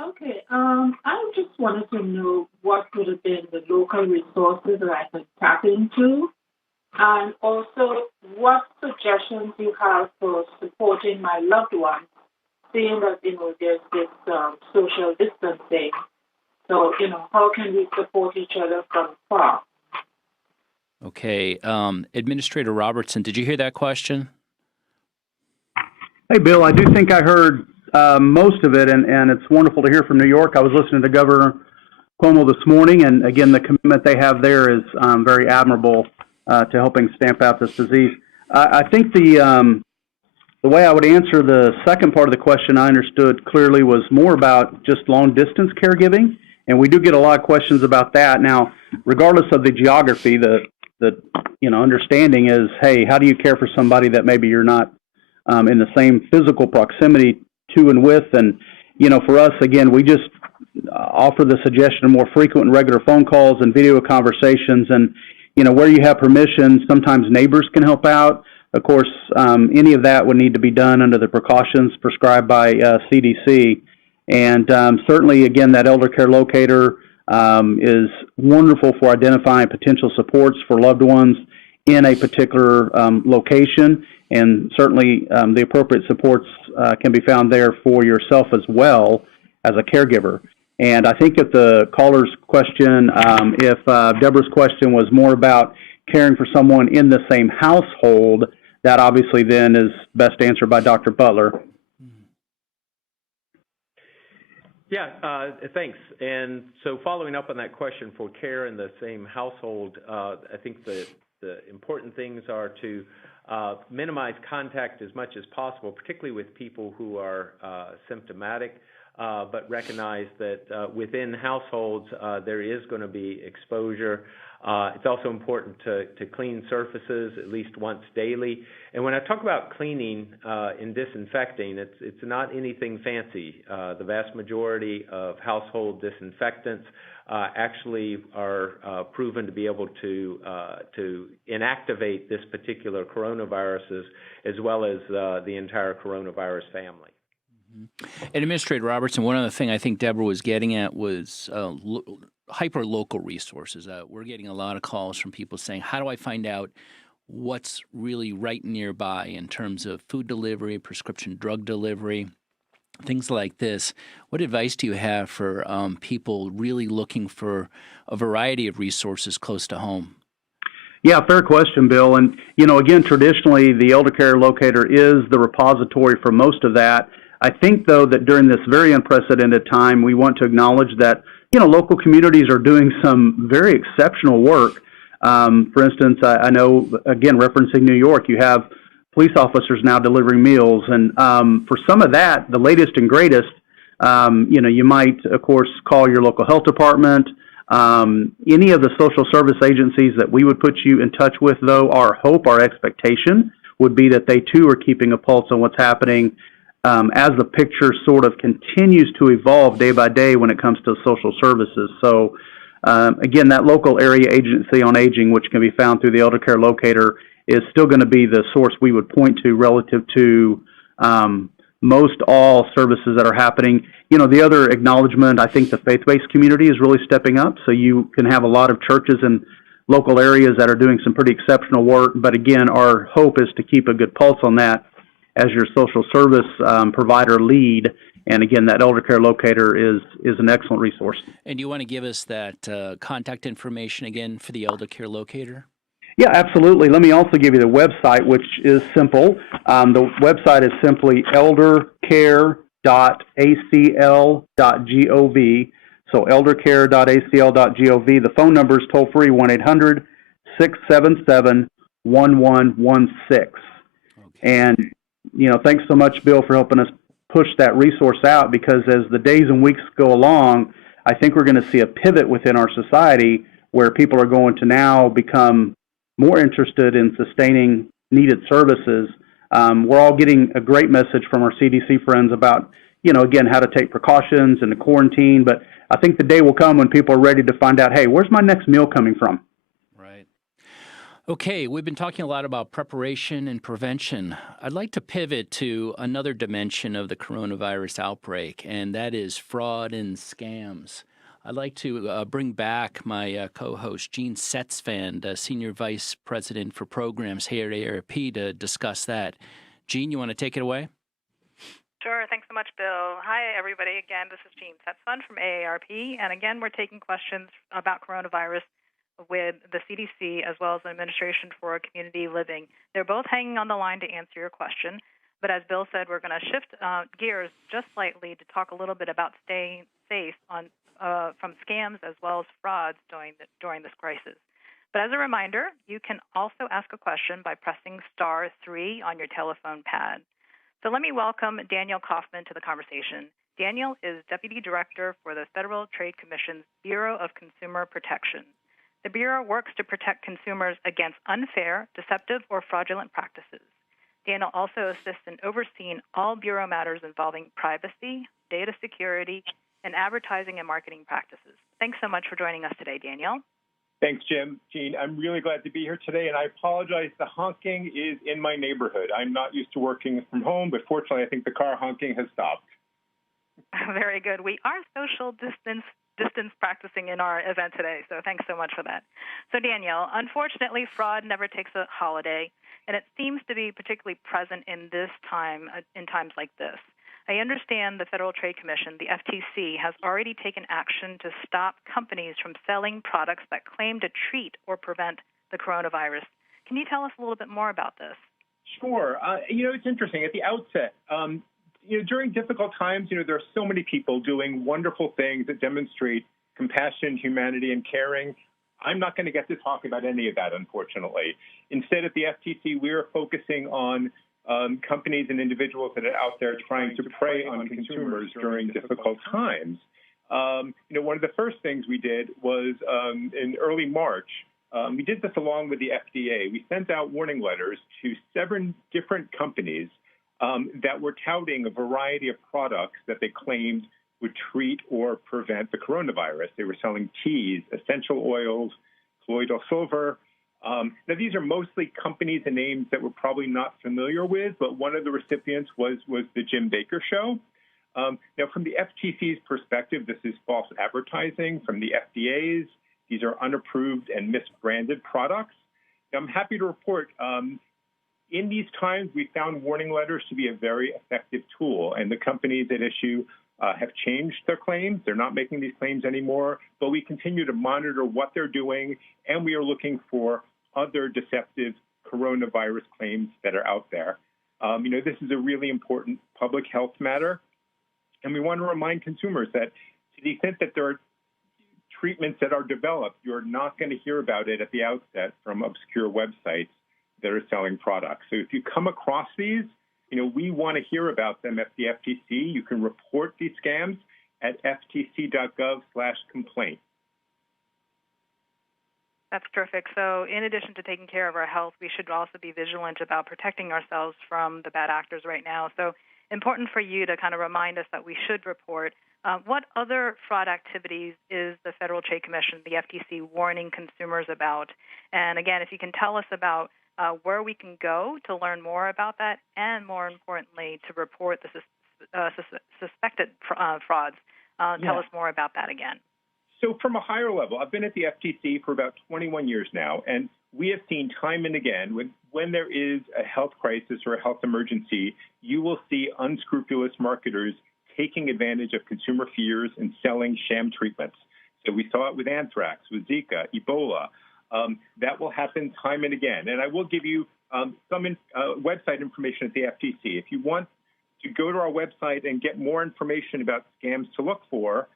Okay. I just wanted to know what would have been the local resources that I could tap into, and also what suggestions you have for supporting my loved ones, seeing that, there's this social distancing. So, how can we support each other from far? Okay. Administrator Robertson, did you hear that question? Hey, Bill, I do think I heard most of it, and it's wonderful to hear from New York. I was listening to Governor Cuomo this morning, and again, the commitment they have there is very admirable to helping stamp out this disease. I think the way I would answer the second part of the question I understood clearly was more about just long-distance caregiving, and we do get a lot of questions about that. Now, regardless of the geography, the understanding is, hey, how do you care for somebody that maybe you're not in the same physical proximity to and with? And, for us, again, we just offer the suggestion of more frequent and regular phone calls and video conversations. And, where you have permission, sometimes neighbors can help out. Of course, any of that would need to be done under the precautions prescribed by CDC. And certainly, again, that elder care locator is wonderful for identifying potential supports for loved ones in a particular location. And certainly the appropriate supports can be found there for yourself as well as a caregiver. And I think if the caller's question, if Deborah's question was more about caring for someone in the same household, that obviously then is best answered by Dr. Butler. Yeah, thanks. And so following up on that question for care in the same household, I think the important things are to minimize contact as much as possible, particularly with people who are symptomatic, but recognize that within households there is going to be exposure. It's also important to clean surfaces at least once daily. And when I talk about cleaning and disinfecting, it's not anything fancy. The vast majority of household disinfectants actually are proven to be able to inactivate this particular coronaviruses as well as the entire coronavirus family. And Administrator Robertson, one other thing I think Deborah was getting at was hyper-local resources. We're getting a lot of calls from people saying, how do I find out what's really right nearby in terms of food delivery, prescription drug delivery, things like this? What advice do you have for people really looking for a variety of resources close to home? Yeah, fair question, Bill. And, again, traditionally, the elder care locator is the repository for most of that. I think, though, that during this very unprecedented time, we want to acknowledge that, local communities are doing some very exceptional work. For instance, I know, again, referencing New York, you have police officers now delivering meals. And for some of that, the latest and greatest, You might, of course, call your local health department. Any of the social service agencies that we would put you in touch with, though, our hope, our expectation would be that they, too, are keeping a pulse on what's happening as the picture sort of continues to evolve day by day when it comes to social services. So, again, that local area agency on aging, which can be found through the Elder Care Locator, is still going to be the source we would point to relative to most all services that are happening. The other acknowledgement, I think the faith-based community is really stepping up. So you can have a lot of churches in local areas that are doing some pretty exceptional work. But again, our hope is to keep a good pulse on that as your social service provider lead. And again, that Elder Care Locator is an excellent resource. And do you want to give us that contact information again for the Elder Care Locator? Yeah, absolutely. Let me also give you the website, which is simple. The website is simply eldercare.acl.gov. So eldercare.acl.gov. The phone number is toll-free, 1-800-677-1116. Okay. And, thanks so much, Bill, for helping us push that resource out, because as the days and weeks go along, I think we're going to see a pivot within our society where people are going to now become more interested in sustaining needed services. We're all getting a great message from our CDC friends about, again, how to take precautions and the quarantine. But I think the day will come when people are ready to find out, hey, where's my next meal coming from? Right. Okay, we've been talking a lot about preparation and prevention. I'd like to pivot to another dimension of the coronavirus outbreak, and that is fraud and scams. I'd like to bring back my co-host, Gene Setzfand, Senior Vice President for Programs here at AARP, to discuss that. Gene, you want to take it away? Sure. Thanks so much, Bill. Hi, everybody. Again, this is Gene Setzfand from AARP. And again, we're taking questions about coronavirus with the CDC as well as the Administration for Community Living. They're both hanging on the line to answer your question. But as Bill said, we're going to shift gears just slightly to talk a little bit about staying safe from scams as well as frauds during this crisis. But as a reminder, you can also ask a question by pressing *3 on your telephone pad. So let me welcome Daniel Kaufman to the conversation. Daniel is Deputy Director for the Federal Trade Commission's Bureau of Consumer Protection. The Bureau works to protect consumers against unfair, deceptive, or fraudulent practices. Daniel also assists in overseeing all Bureau matters involving privacy, data security, and advertising and marketing practices. Thanks so much for joining us today, Daniel. Thanks, Gene. I'm really glad to be here today, and I apologize. The honking is in my neighborhood. I'm not used to working from home, but fortunately, I think the car honking has stopped. Very good. We are social distance practicing in our event today, so thanks so much for that. So, Daniel, unfortunately, fraud never takes a holiday, and it seems to be particularly present in times like this. I understand the Federal Trade Commission, the FTC, has already taken action to stop companies from selling products that claim to treat or prevent the coronavirus. Can you tell us a little bit more about this? Sure. It's interesting. At the outset, during difficult times, there are so many people doing wonderful things that demonstrate compassion, humanity, and caring. I'm not going to get to talk about any of that, unfortunately. Instead, at the FTC, we are focusing on companies and individuals that are out there trying to prey on consumers during difficult times. One of the first things we did was in early March, we did this along with the FDA. We sent out warning letters to 7 different companies that were touting a variety of products that they claimed would treat or prevent the coronavirus. They were selling teas, essential oils, colloidal silver. Now, these are mostly companies and names that we're probably not familiar with, but one of the recipients was the Jim Baker Show. Now, from the FTC's perspective, this is false advertising. From the FDA's, these are unapproved and misbranded products. Now, I'm happy to report in these times, we found warning letters to be a very effective tool, and the companies at issue have changed their claims. They're not making these claims anymore, but we continue to monitor what they're doing, and we are looking for other deceptive coronavirus claims that are out there. This is a really important public health matter, and we want to remind consumers that to the extent that there are treatments that are developed, you're not going to hear about it at the outset from obscure websites that are selling products. So if you come across these, we want to hear about them at the FTC. You can report these scams at ftc.gov/complaint. That's terrific. So in addition to taking care of our health, we should also be vigilant about protecting ourselves from the bad actors right now. So important for you to kind of remind us that we should report. What other fraud activities is the Federal Trade Commission, the FTC, warning consumers about? And again, if you can tell us about where we can go to learn more about that, and more importantly, to report the suspected frauds. Tell us more about that again. So from a higher level, I've been at the FTC for about 21 years now, and we have seen time and again when there is a health crisis or a health emergency, you will see unscrupulous marketers taking advantage of consumer fears and selling sham treatments. So we saw it with anthrax, with Zika, Ebola. That will happen time and again. And I will give you some website information at the FTC. If you want to go to our website and get more information about scams to look for,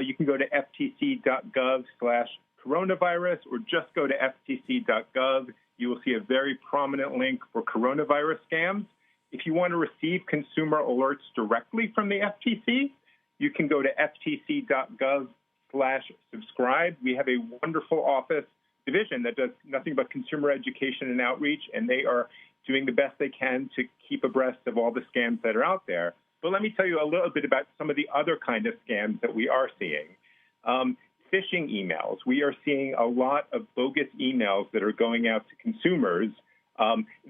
you can go to ftc.gov/coronavirus or just go to ftc.gov. You will see a very prominent link for coronavirus scams. If you want to receive consumer alerts directly from the FTC, you can go to ftc.gov/subscribe. We have a wonderful office division that does nothing but consumer education and outreach, and they are doing the best they can to keep abreast of all the scams that are out there. But let me tell you a little bit about some of the other kind of scams that we are seeing. Phishing emails. We are seeing a lot of bogus emails that are going out to consumers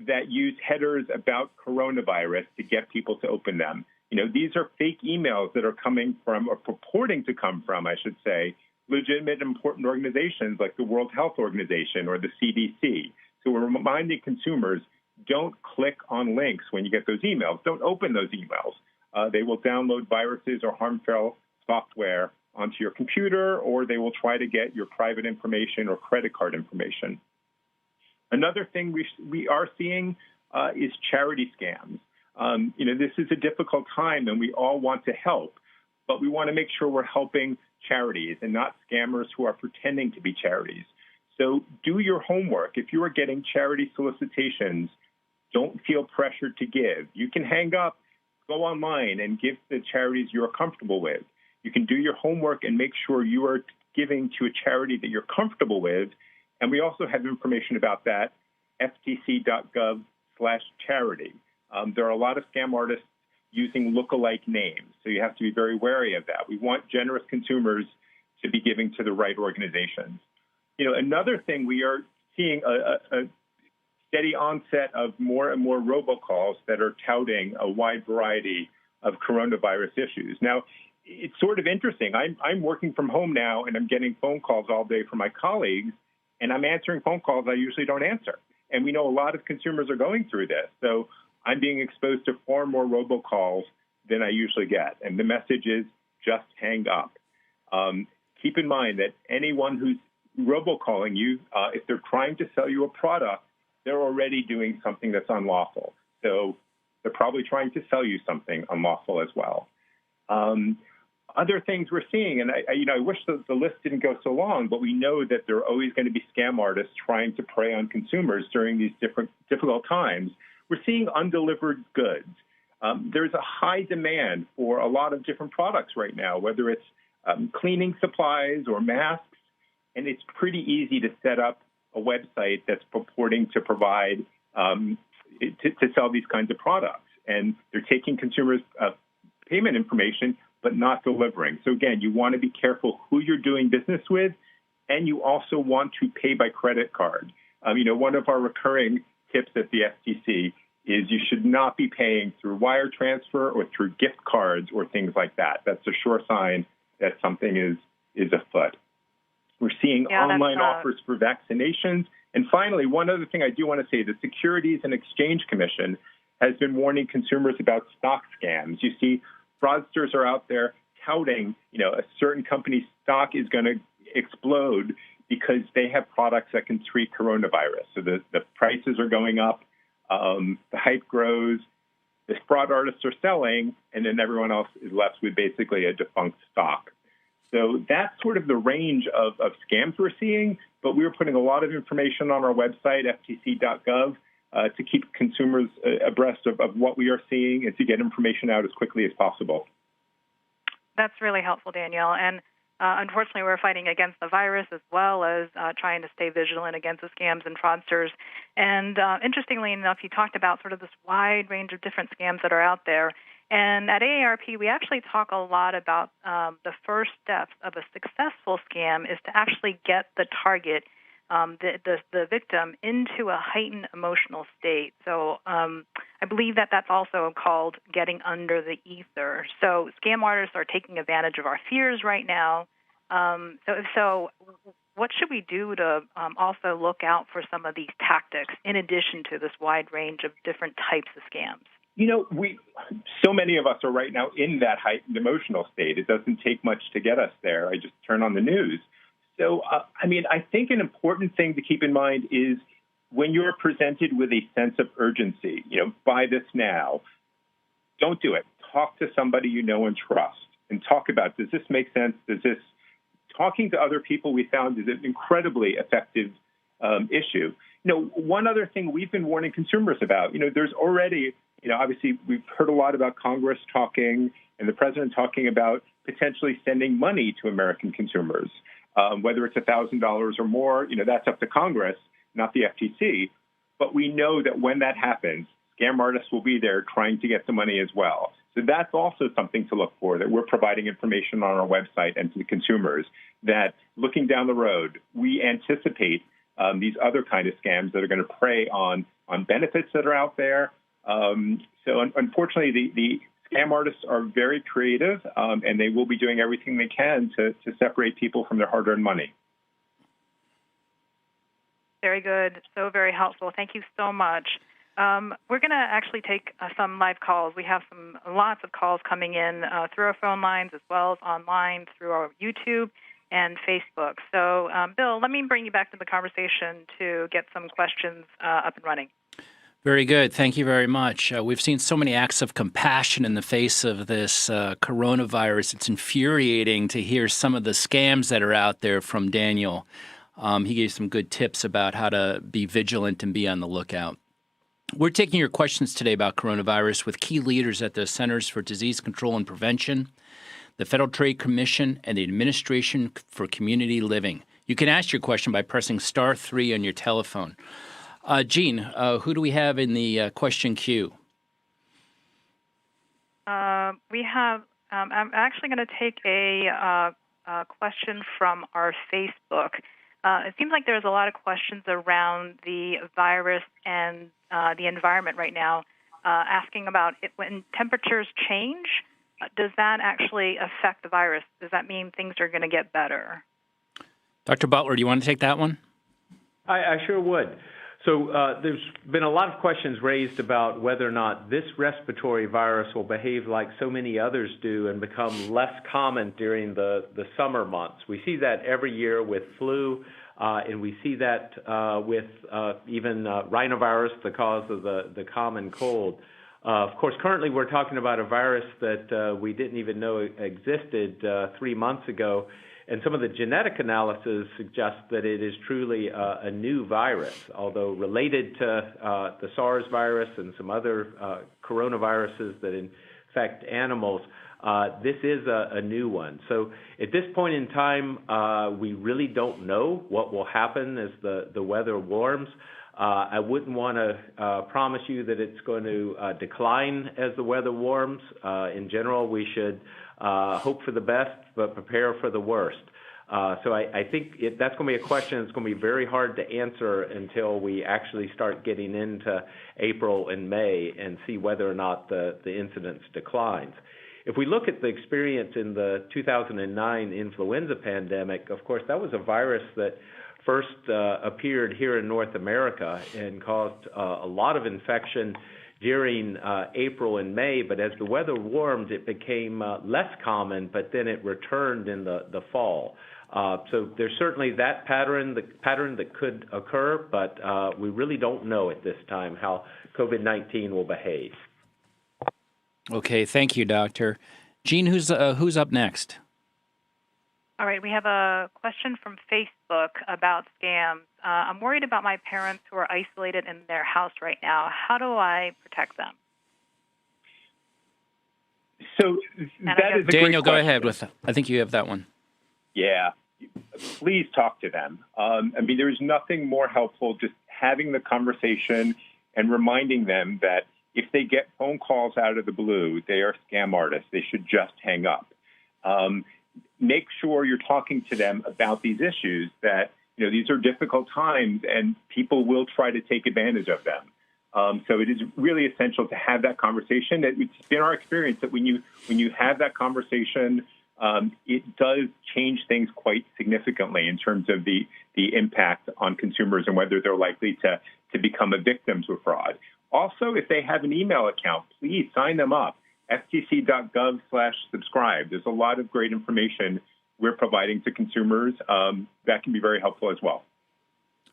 that use headers about coronavirus to get people to open them. These are fake emails that are coming from, or purporting to come from, I should say, legitimate important organizations like the World Health Organization or the CDC. So we're reminding consumers, don't click on links when you get those emails. Don't open those emails. They will download viruses or harmful software onto your computer, or they will try to get your private information or credit card information. Another thing we are seeing is charity scams. This is a difficult time, and we all want to help, but we want to make sure we're helping charities and not scammers who are pretending to be charities. So do your homework. If you are getting charity solicitations, don't feel pressured to give. You can hang up, go online, and give the charities you're comfortable with. You can do your homework and make sure you are giving to a charity that you're comfortable with. And we also have information about that, ftc.gov/charity. There are a lot of scam artists using lookalike names, so you have to be very wary of that. We want generous consumers to be giving to the right organizations. Another thing, we are seeing a steady onset of more and more robocalls that are touting a wide variety of coronavirus issues. Now, it's sort of interesting. I'm working from home now, and I'm getting phone calls all day from my colleagues, and I'm answering phone calls I usually don't answer. And we know a lot of consumers are going through this. So I'm being exposed to far more robocalls than I usually get. And the message is just hang up. Keep in mind that anyone who's robocalling you, if they're trying to sell you a product, they're already doing something that's unlawful. So they're probably trying to sell you something unlawful as well. Other things we're seeing, and I wish the list didn't go so long, but we know that there are always going to be scam artists trying to prey on consumers during these difficult times. We're seeing undelivered goods. There's a high demand for a lot of different products right now, whether it's cleaning supplies or masks, and it's pretty easy to set up a website that's purporting to provide to sell these kinds of products. And they're taking consumers' payment information, but not delivering. So again, you want to be careful who you're doing business with, and you also want to pay by credit card. One of our recurring tips at the FTC is you should not be paying through wire transfer or through gift cards or things like that. That's a sure sign that something is afoot. We're seeing online offers for vaccinations. And finally, one other thing I do want to say, the Securities and Exchange Commission has been warning consumers about stock scams. You see, fraudsters are out there touting, a certain company's stock is going to explode because they have products that can treat coronavirus. So the prices are going up, the hype grows, the fraud artists are selling, and then everyone else is left with basically a defunct stock. So that's sort of the range of scams we're seeing, but we're putting a lot of information on our website, ftc.gov. to keep consumers abreast of what we are seeing and to get information out as quickly as possible. That's really helpful, Daniel. And unfortunately, we're fighting against the virus as well as trying to stay vigilant against the scams and fraudsters. And interestingly enough, you talked about sort of this wide range of different scams that are out there. And at AARP, we actually talk a lot about the first steps of a successful scam is to actually get the target, the victim, into a heightened emotional state. So I believe that that's also called getting under the ether. So scam artists are taking advantage of our fears right now. So what should we do to also look out for some of these tactics in addition to this wide range of different types of scams? So many of us are right now in that heightened emotional state. It doesn't take much to get us there. I just turn on the news. So, I think an important thing to keep in mind is when you're presented with a sense of urgency, buy this now, don't do it. Talk to somebody you know and trust and talk about, does this make sense? Talking to other people we found is an incredibly effective issue. One other thing we've been warning consumers about, there's already, obviously we've heard a lot about Congress talking and the president talking about potentially sending money to American consumers, whether it's $1,000 or more, that's up to Congress, not the FTC. But we know that when that happens, scam artists will be there trying to get the money as well. So that's also something to look for, that we're providing information on our website and to the consumers that looking down the road, we anticipate these other kind of scams that are going to prey on benefits that are out there. So unfortunately, the scam artists are very creative, and they will be doing everything they can to separate people from their hard-earned money. Very good. So very helpful. Thank you so much. We're going to actually take some live calls. We have lots of calls coming in through our phone lines as well as online through our YouTube and Facebook. So, Bill, let me bring you back to the conversation to get some questions up and running. Very good. Thank you very much. We've seen so many acts of compassion in the face of this coronavirus. It's infuriating to hear some of the scams that are out there from Daniel. He gave some good tips about how to be vigilant and be on the lookout. We're taking your questions today about coronavirus with key leaders at the Centers for Disease Control and Prevention, the Federal Trade Commission, and the Administration for Community Living. You can ask your question by pressing *3 on your telephone. Jean, who do we have in the question queue? We have, I'm actually going to take a question from our Facebook. It seems like there's a lot of questions around the virus and the environment right now, asking about when temperatures change, does that actually affect the virus? Does that mean things are going to get better? Dr. Butler, do you want to take that one? I sure would. So there's been a lot of questions raised about whether or not this respiratory virus will behave like so many others do and become less common during the summer months. We see that every year with flu, and we see that with even rhinovirus, the cause of the common cold. Of course, currently we're talking about a virus that we didn't even know existed 3 months ago. And some of the genetic analysis suggests that it is truly a new virus, although related to the SARS virus and some other coronaviruses that infect animals. This is a new one. So at this point in time, we really don't know what will happen as the weather warms. I wouldn't want to promise you that it's going to decline as the weather warms. In general, we should hope for the best, but prepare for the worst. So I think that's going to be a question that's going to be very hard to answer until we actually start getting into April and May and see whether or not the incidence declines. If we look at the experience in the 2009 influenza pandemic, of course, that was a virus that first appeared here in North America and caused a lot of infection during April and May, but as the weather warmed, it became less common, but then it returned in the fall. So there's certainly that pattern that could occur, but we really don't know at this time how COVID-19 will behave. Okay, thank you, Doctor. Jean, who's up next? All right, we have a question from Facebook about scams. I'm worried about my parents who are isolated in their house right now. How do I protect them? So that is a Daniel, great go ahead question. I think you have that one. Yeah, please talk to them. There's nothing more helpful just having the conversation and reminding them that if they get phone calls out of the blue, they are scam artists. They should just hang up. Make sure you're talking to them about these issues, that these are difficult times and people will try to take advantage of them. So it is really essential to have that conversation. It's been our experience that when you have that conversation, it does change things quite significantly in terms of the impact on consumers and whether they're likely to become a victim to fraud. Also, if they have an email account, please sign them up. ftc.gov/subscribe. There's a lot of great information we're providing to consumers that can be very helpful as well.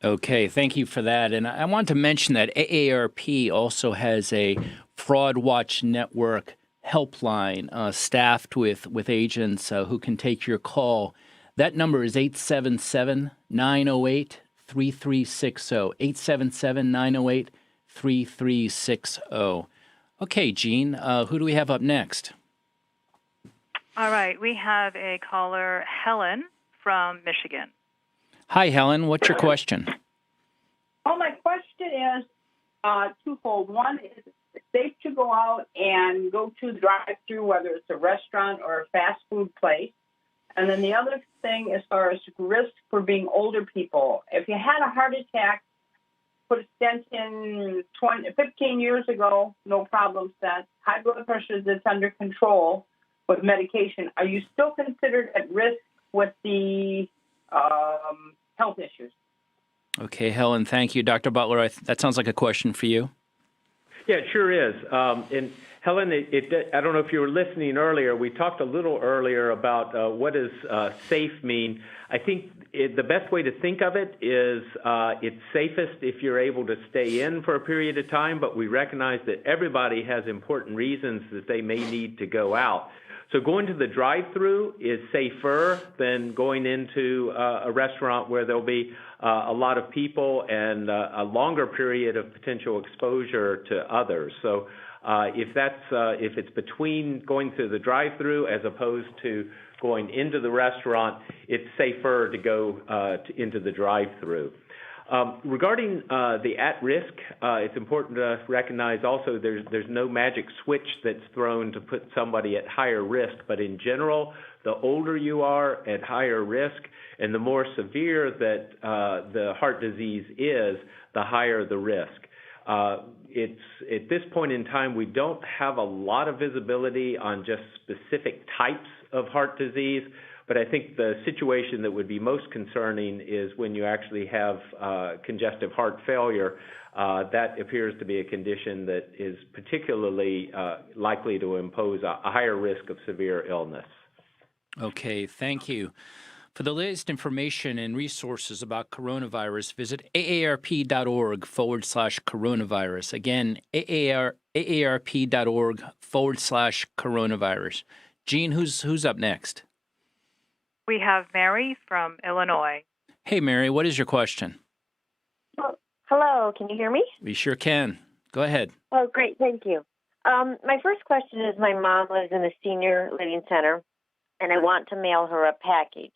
Okay, thank you for that. And I want to mention that AARP also has a Fraud Watch Network helpline staffed with agents who can take your call. That number is 877-908-3360, 877-908-3360. Okay, Jean, who do we have up next? All right, we have a caller, Helen from Michigan. Hi, Helen. What's your question? Oh, my question is twofold. One is it safe to go out and go to the drive-thru, whether it's a restaurant or a fast food place? And then the other thing, as far as risk for being older people, if you had a heart attack, put a stent in 15 years ago, no problem stent, high blood pressure that's under control with medication, are you still considered at risk with the health issues? Okay, Helen, thank you. Dr. Butler, that sounds like a question for you. Yeah, it sure is. And Helen, I don't know if you were listening earlier. We talked a little earlier about what does safe mean. I think the best way to think of it is it's safest if you're able to stay in for a period of time, but we recognize that everybody has important reasons that they may need to go out. So going to the drive-thru is safer than going into a restaurant where there'll be a lot of people and a longer period of potential exposure to others. So if it's between going to the drive-thru as opposed to going into the restaurant, it's safer to go into the drive-thru. Regarding the at-risk, it's important to recognize also there's no magic switch that's thrown to put somebody at higher risk, but in general, the older you are at higher risk and the more severe that the heart disease is, the higher the risk. At this point in time, we don't have a lot of visibility on just specific types of heart disease, but I think the situation that would be most concerning is when you actually have congestive heart failure. That appears to be a condition that is particularly likely to impose a higher risk of severe illness. Okay, thank you. For the latest information and resources about coronavirus, visit aarp.org/coronavirus. Again, aarp.org/coronavirus. Jean, who's up next? We have Mary from Illinois. Hey, Mary, what is your question? Hello, can you hear me? We sure can. Go ahead. Oh, great, thank you. My first question is my mom lives in a senior living center, and I want to mail her a package.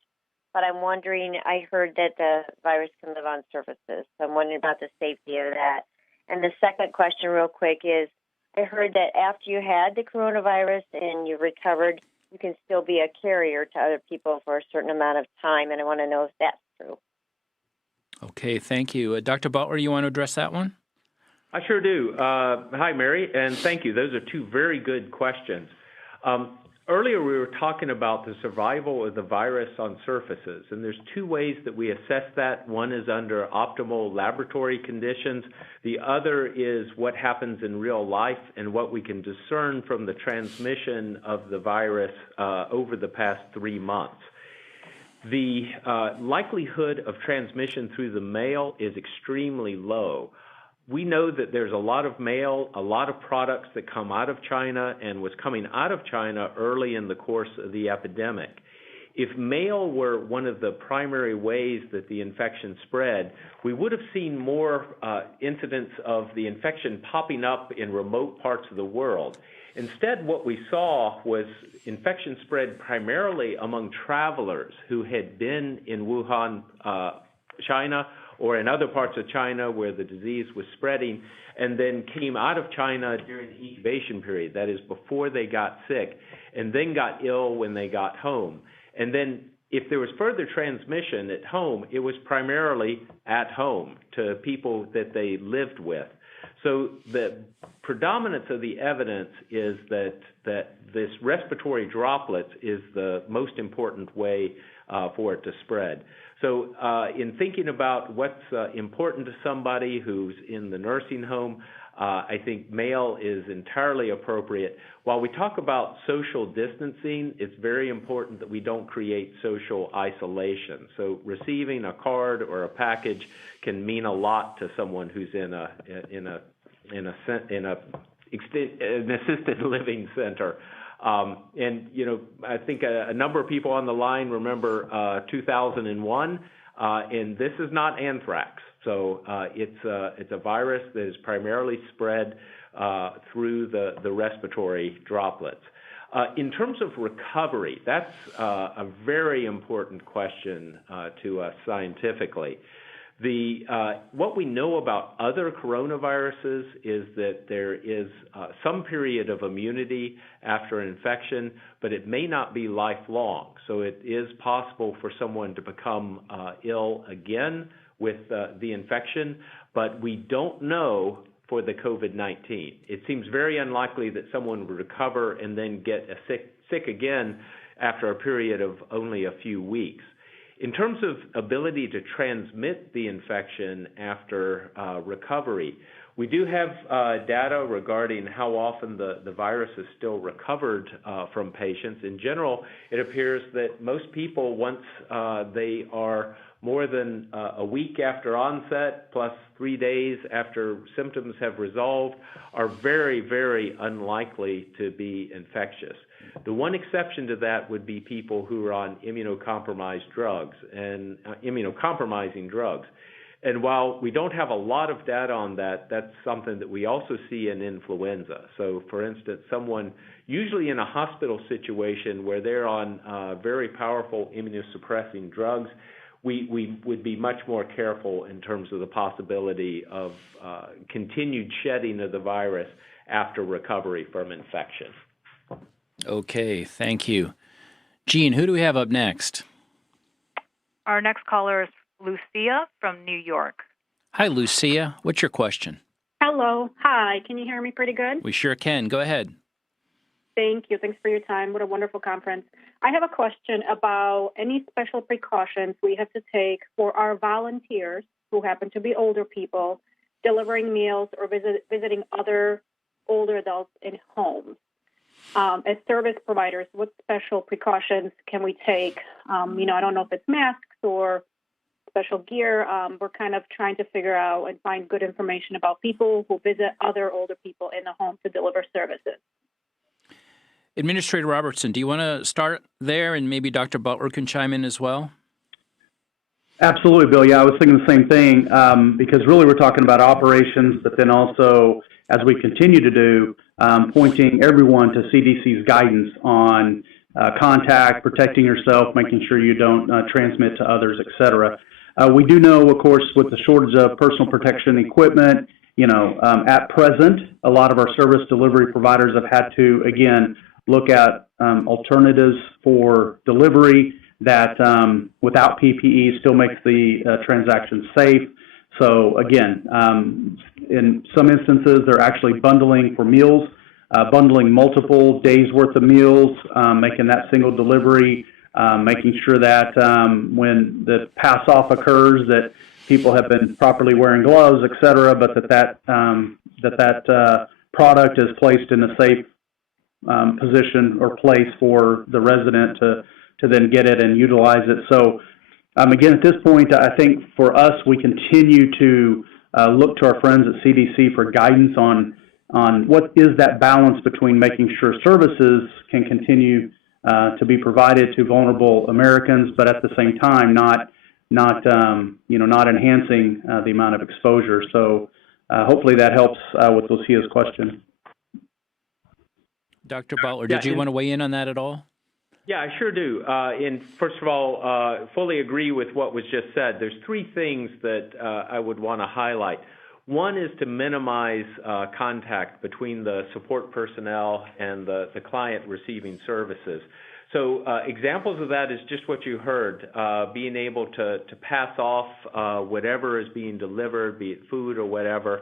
But I'm wondering, I heard that the virus can live on surfaces, so I'm wondering about the safety of that. And the second question real quick is, I heard that after you had the coronavirus and you recovered, you can still be a carrier to other people for a certain amount of time, and I want to know if that's true. Okay, thank you. Dr. Butler, you want to address that one? I sure do. Hi, Mary, and thank you. Those are two very good questions. Earlier, we were talking about the survival of the virus on surfaces, and there's two ways that we assess that. One is under optimal laboratory conditions. The other is what happens in real life and what we can discern from the transmission of the virus over the past 3 months. The likelihood of transmission through the mail is extremely low. We know that there's a lot of mail, a lot of products that come out of China and was coming out of China early in the course of the epidemic. if mail were one of the primary ways that the infection spread, we would have seen more incidents of the infection popping up in remote parts of the world. Instead, what we saw was infection spread primarily among travelers who had been in Wuhan, China, or in other parts of China where the disease was spreading, and then came out of China during the incubation period, that is before they got sick, and then got ill when they got home. And then if there was further transmission at home, it was primarily at home to people that they lived with. So the predominance of the evidence is that this respiratory droplets is the most important way for it to spread. So in thinking about what's important to somebody who's in the nursing home, I think mail is entirely appropriate. While we talk about social distancing, it's very important that we don't create social isolation. So receiving a card or a package can mean a lot to someone who's in an assisted living center. And, you know, I think a number of people on the line remember 2001, and this is not anthrax. So it's a virus that is primarily spread through the respiratory droplets. In terms of recovery, that's a very important question to us scientifically. What we know about other coronaviruses is that there is some period of immunity after an infection, but it may not be lifelong. So it is possible for someone to become ill again with the infection, but we don't know for the COVID-19. It seems very unlikely that someone would recover and then get sick again after a period of only a few weeks. In terms of ability to transmit the infection after recovery, we do have data regarding how often the virus is still recovered from patients. In general, it appears that most people, once they are more than a week after onset, plus 3 days after symptoms have resolved, are very, very unlikely to be infectious. The one exception to that would be people who are on immunocompromising drugs. And while we don't have a lot of data on that, that's something that we also see in influenza. So, for instance, someone usually in a hospital situation where they're on very powerful immunosuppressing drugs, we would be much more careful in terms of the possibility of continued shedding of the virus after recovery from infection. Okay, thank you. Jean, who do we have up next? Our next caller is Lucia from New York. Hi, Lucia. What's your question? Hello. Hi. Can you hear me pretty good? We sure can. Go ahead. Thank you. Thanks for your time. What a wonderful conference. I have a question about any special precautions we have to take for our volunteers who happen to be older people delivering meals or visiting other older adults in homes. As service providers, what special precautions can we take? I don't know if it's masks or special gear. We're kind of trying to figure out and find good information about people who visit other older people in the home to deliver services. Administrator Robertson, do you want to start there, and maybe Dr. Butler can chime in as well? Absolutely, Bill. Yeah, I was thinking the same thing because really we're talking about operations, but then also, as we continue to do, pointing everyone to CDC's guidance on contact, protecting yourself, making sure you don't transmit to others, et cetera. We do know, of course, with the shortage of personal protection equipment, at present, a lot of our service delivery providers have had to, again, look at alternatives for delivery that without PPE still makes the transaction safe. So again, in some instances, they're actually bundling for meals, bundling multiple days worth of meals, making that single delivery, making sure that when the pass-off occurs that people have been properly wearing gloves, et cetera, but that product is placed in a safe position or place for the resident to then get it and utilize it. So again, at this point, I think for us, we continue to look to our friends at CDC for guidance on what is that balance between making sure services can continue to be provided to vulnerable Americans, but at the same time not enhancing the amount of exposure. So hopefully that helps with Lucia's question. Dr. Butler, did you want to weigh in on that at all? Yeah, I sure do. And first of all, fully agree with what was just said. There's three things that I would want to highlight. One is to minimize contact between the support personnel and the client receiving services. So examples of that is just what you heard, being able to pass off whatever is being delivered, be it food or whatever.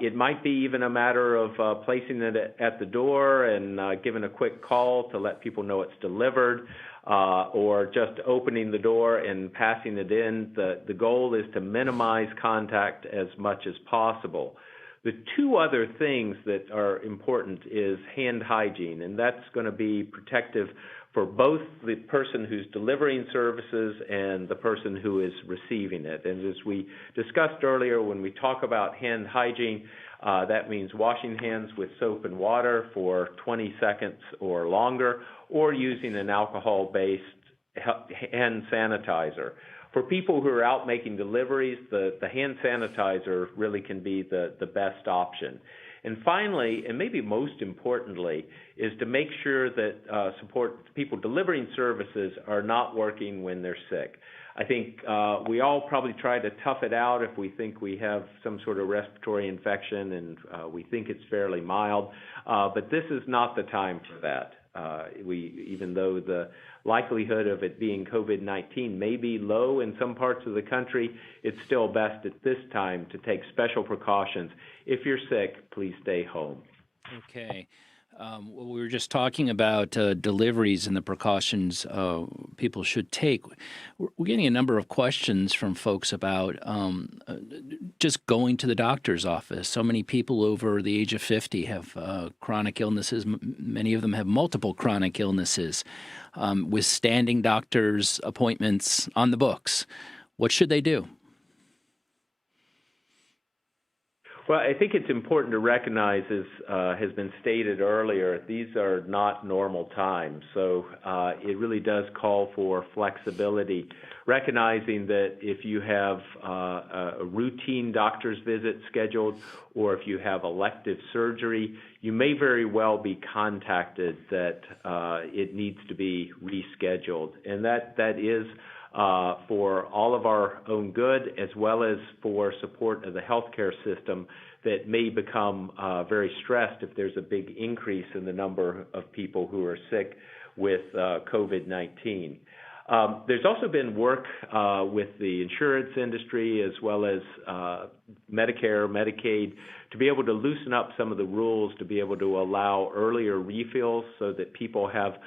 It might be even a matter of placing it at the door and giving a quick call to let people know it's delivered, or just opening the door and passing it in. The goal is to minimize contact as much as possible. The two other things that are important is hand hygiene, and that's going to be protective for both the person who's delivering services and the person who is receiving it. And as we discussed earlier, when we talk about hand hygiene, that means washing hands with soap and water for 20 seconds or longer, or using an alcohol-based hand sanitizer. For people who are out making deliveries, the hand sanitizer really can be the best option. And finally, and maybe most importantly, is to make sure that people delivering services are not working when they're sick. I think we all probably try to tough it out if we think we have some sort of respiratory infection and we think it's fairly mild, but this is not the time for that. Even though the likelihood of it being COVID-19 may be low in some parts of the country, it's still best at this time to take special precautions. If you're sick, please stay home. Okay. Well, we were just talking about deliveries and the precautions people should take. We're getting a number of questions from folks about just going to the doctor's office. So many people over the age of 50 have chronic illnesses. Many of them have multiple chronic illnesses with standing doctor's appointments on the books. What should they do? Well, I think it's important to recognize, as has been stated earlier, these are not normal times. So it really does call for flexibility, recognizing that if you have a routine doctor's visit scheduled or if you have elective surgery, you may very well be contacted that it needs to be rescheduled. And that is for all of our own good, as well as for support of the healthcare system that may become very stressed if there's a big increase in the number of people who are sick with COVID-19. There's also been work with the insurance industry as well as Medicare, Medicaid, to be able to loosen up some of the rules to be able to allow earlier refills so that people have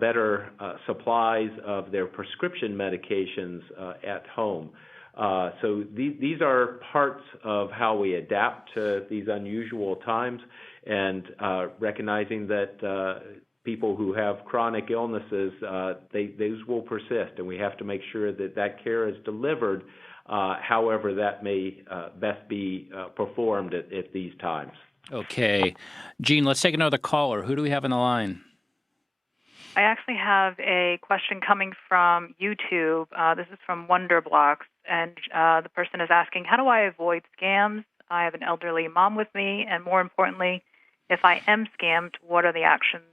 better supplies of their prescription medications at home. So these are parts of how we adapt to these unusual times, and recognizing that people who have chronic illnesses, those will persist, and we have to make sure that that care is delivered however that may best be performed at these times. Okay. Gene, let's take another caller. Who do we have on the line? I actually have a question coming from YouTube. This is from Wonderblocks, and the person is asking, how do I avoid scams? I have an elderly mom with me, and more importantly, if I am scammed, what are the actions?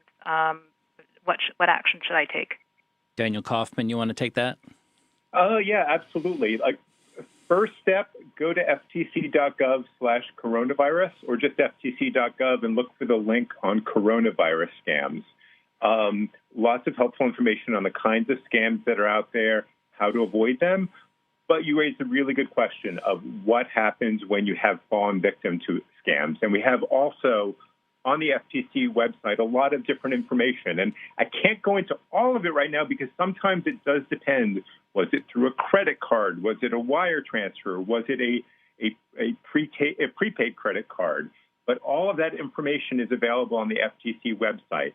What action should I take? Daniel Kaufman, you want to take that? Yeah, absolutely. First step, go to ftc.gov/coronavirus or just ftc.gov and look for the link on coronavirus scams. Lots of helpful information on the kinds of scams that are out there, how to avoid them. But you raised a really good question of what happens when you have fallen victim to scams. And we have also on the FTC website a lot of different information. And I can't go into all of it right now because sometimes it does depend. Was it through a credit card? Was it a wire transfer? Was it a prepaid credit card? But all of that information is available on the FTC website.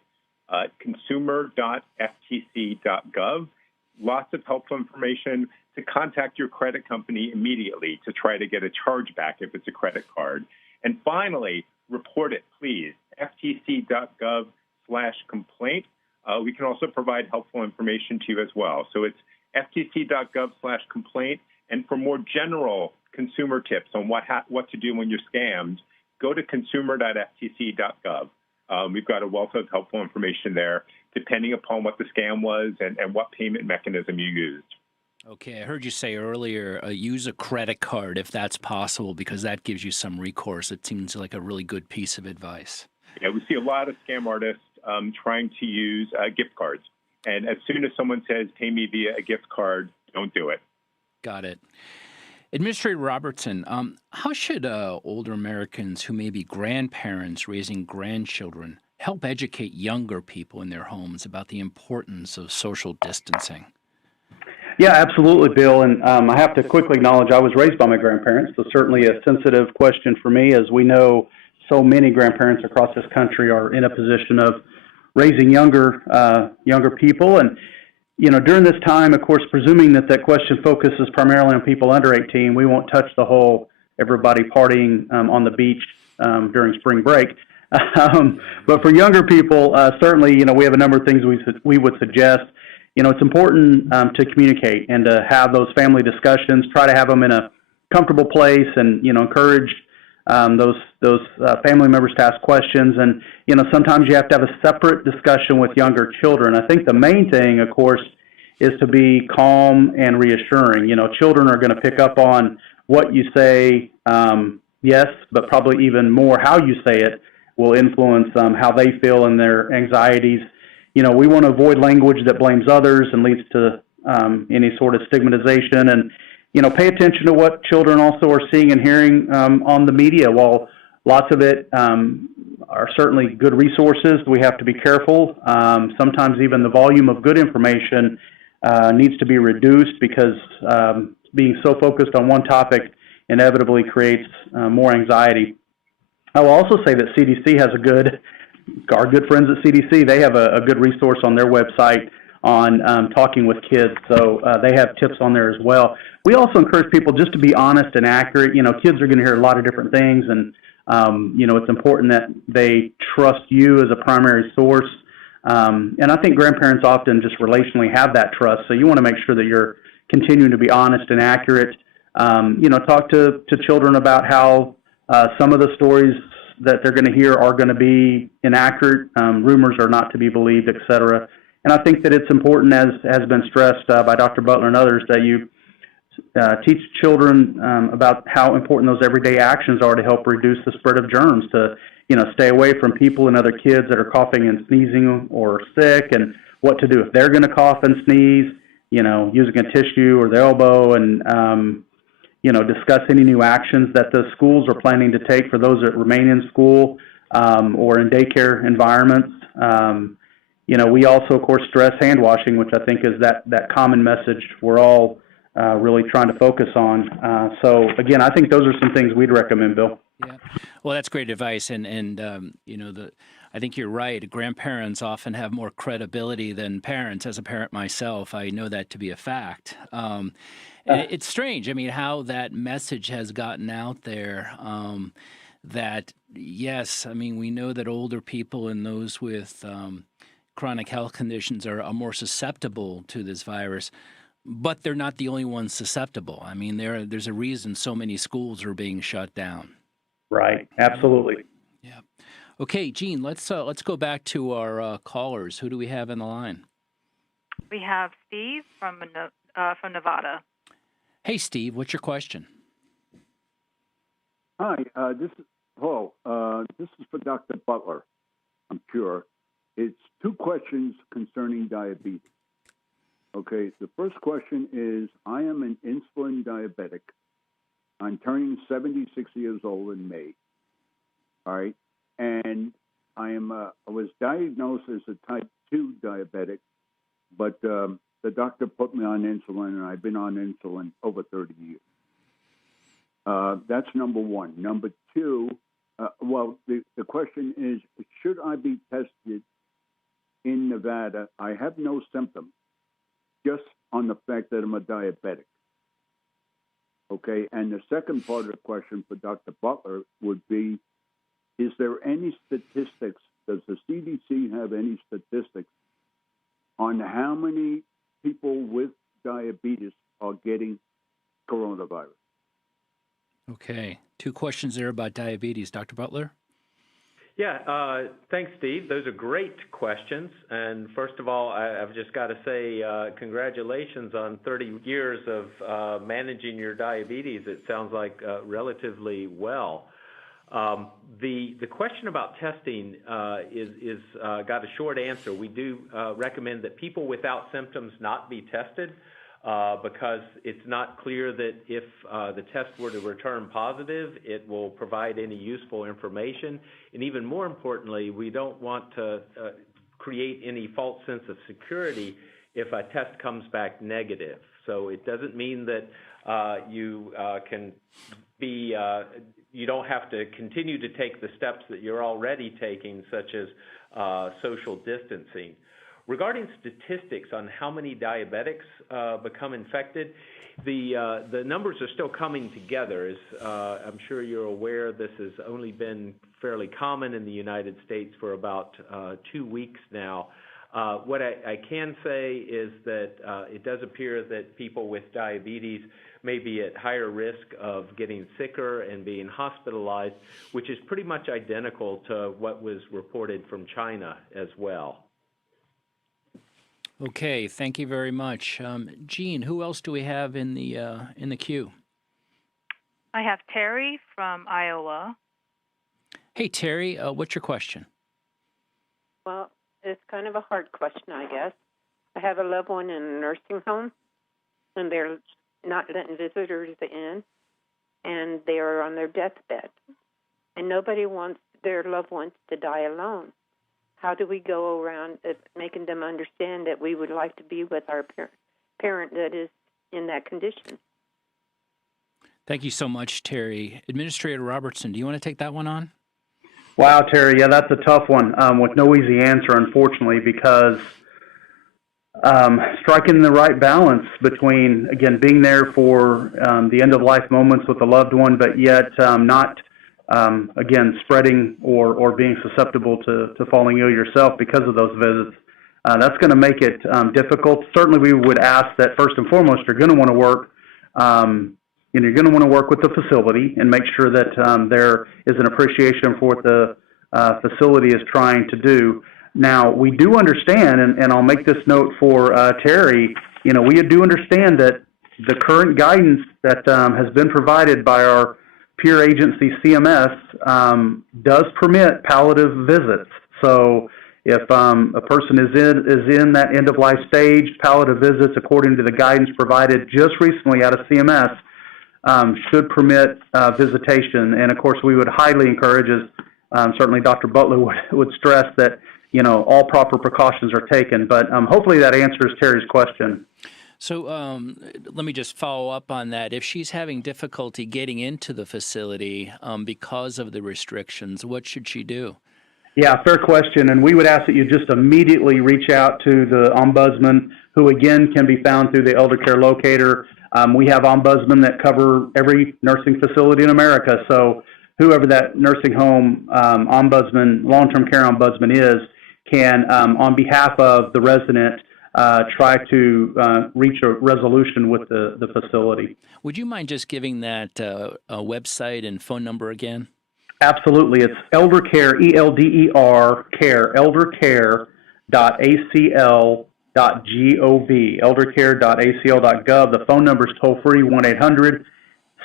Consumer.ftc.gov. Lots of helpful information to contact your credit company immediately to try to get a chargeback if it's a credit card. And finally, report it, please. ftc.gov/complaint. we can also provide helpful information to you as well. So it's ftc.gov/complaint. And for more general consumer tips on what to do when you're scammed, go to consumer.ftc.gov. We've got a wealth of helpful information there, depending upon what the scam was and what payment mechanism you used. Okay, I heard you say earlier, use a credit card if that's possible, because that gives you some recourse. It seems like a really good piece of advice. Yeah, we see a lot of scam artists trying to use gift cards. And as soon as someone says, pay me via a gift card, don't do it. Got it. Administrator Robertson, how should older Americans who may be grandparents raising grandchildren help educate younger people in their homes about the importance of social distancing? Yeah, absolutely, Bill. And I have to quickly acknowledge I was raised by my grandparents, so certainly a sensitive question for me, as we know so many grandparents across this country are in a position of raising younger people. And during this time, of course, presuming that question focuses primarily on people under 18, we won't touch the whole everybody partying on the beach during spring break. But for younger people, certainly, we have a number of things we would suggest. It's important to communicate and to have those family discussions. Try to have them in a comfortable place, and encourage those family members to ask questions. And sometimes you have to have a separate discussion with younger children. I think the main thing, of course, is to be calm and reassuring. Children are going to pick up on what you say, yes, but probably even more how you say it will influence how they feel and their anxieties. We want to avoid language that blames others and leads to any sort of stigmatization. And pay attention to what children also are seeing and hearing on the media. While lots of it are certainly good resources, we have to be careful. Sometimes even the volume of good information needs to be reduced, because being so focused on one topic inevitably creates more anxiety. I will also say that CDC has our good friends at CDC, they have a good resource on their website on talking with kids. So they have tips on there as well. We also encourage people just to be honest and accurate. Kids are going to hear a lot of different things, and it's important that they trust you as a primary source. And I think grandparents often just relationally have that trust. So you want to make sure that you're continuing to be honest and accurate. Talk to children about how some of the stories that they're going to hear are going to be inaccurate. Rumors are not to be believed, et cetera. And I think that it's important, as has been stressed by Dr. Butler and others, that you teach children about how important those everyday actions are to help reduce the spread of germs, to stay away from people and other kids that are coughing and sneezing or sick, and what to do if they're going to cough and sneeze, using a tissue or the elbow, and discuss any new actions that the schools are planning to take for those that remain in school or in daycare environments. We also, of course, stress hand washing, which I think is that common message we're all really trying to focus on. So, again, I think those are some things we'd recommend, Bill. Yeah, well, that's great advice, and I think you're right. Grandparents often have more credibility than parents. As a parent myself, I know that to be a fact. And it's strange. I mean, how that message has gotten out there. That yes, I mean, we know that older people and those with chronic health conditions are more susceptible to this virus. But they're not the only ones susceptible. I mean, there's a reason so many schools are being shut down. Right. Absolutely. Yeah. Okay, Gene, let's go back to our callers. Who do we have in the line? We have Steve from Nevada. Hey, Steve, what's your question? Hi, this is Paul. This is for Dr. Butler, I'm sure. It's two questions concerning diabetes. Okay, the first question is, I am an insulin diabetic. I'm turning 76 years old in May. All right, and I was diagnosed as a type 2 diabetic, but the doctor put me on insulin, and I've been on insulin over 30 years. That's number one. Number two, the question is, should I be tested in Nevada? I have no symptoms, just on the fact that I'm a diabetic. Okay, and the second part of the question for Dr. Butler would be, is there any statistics, does the CDC have any statistics on how many people with diabetes are getting coronavirus. Okay. 2 questions there about diabetes. Dr. Butler? Yeah, thanks, Steve. Those are great questions. And first of all, I've just got to say congratulations on 30 years of managing your diabetes. It sounds like relatively well. The question about testing is got a short answer. We do recommend that people without symptoms not be tested because it's not clear that if the test were to return positive, it will provide any useful information. And even more importantly, we don't want to create any false sense of security if a test comes back negative. So it doesn't mean that you can be you don't have to continue to take the steps that you're already taking, such as social distancing. Regarding statistics on how many diabetics become infected, the numbers are still coming together. As I'm sure you're aware, this has only been fairly common in the United States for about 2 weeks now. What I can say is that it does appear that people with diabetes may be at higher risk of getting sicker and being hospitalized, which is pretty much identical to what was reported from China as well. Okay, thank you very much. Jean, who else do we have in the queue? I have Terry from Iowa. Hey, Terry, what's your question? Well, it's kind of a hard question, I guess. I have a loved one in a nursing home, and they're not letting visitors in, and they are on their deathbed. And nobody wants their loved ones to die alone. How do we go around making them understand that we would like to be with our parent that is in that condition? Thank you so much, Terry. Administrator Robertson, do you want to take that one on? Wow, Terry, yeah, that's a tough one with no easy answer, unfortunately, because striking the right balance between, again, being there for the end-of-life moments with a loved one, but yet not, again, spreading or being susceptible to falling ill yourself because of those visits. That's going to make it difficult. Certainly, we would ask that first and foremost, you're going to want to work you're going to want to work with the facility and make sure that there is an appreciation for what the facility is trying to do. Now, we do understand, and I'll make this note for Terry, we do understand that the current guidance that has been provided by our peer agency, CMS, does permit palliative visits. So if a person is in that end-of-life stage, palliative visits, according to the guidance provided just recently out of CMS, should permit visitation. And, of course, we would highly encourage, as certainly Dr. Butler would stress, that all proper precautions are taken. But hopefully that answers Terry's question. So let me just follow up on that. If she's having difficulty getting into the facility because of the restrictions, what should she do? Yeah, fair question. And we would ask that you just immediately reach out to the ombudsman, who, again, can be found through the Elder Care Locator. We have ombudsmen that cover every nursing facility in America. So whoever that nursing home ombudsman, long-term care ombudsman is, can, on behalf of the resident, try to reach a resolution with the facility. Would you mind just giving that website and phone number again? Absolutely. It's Elder Care, ELDER, care, eldercare.acl.gov, eldercare.acl.gov. The phone number is toll-free,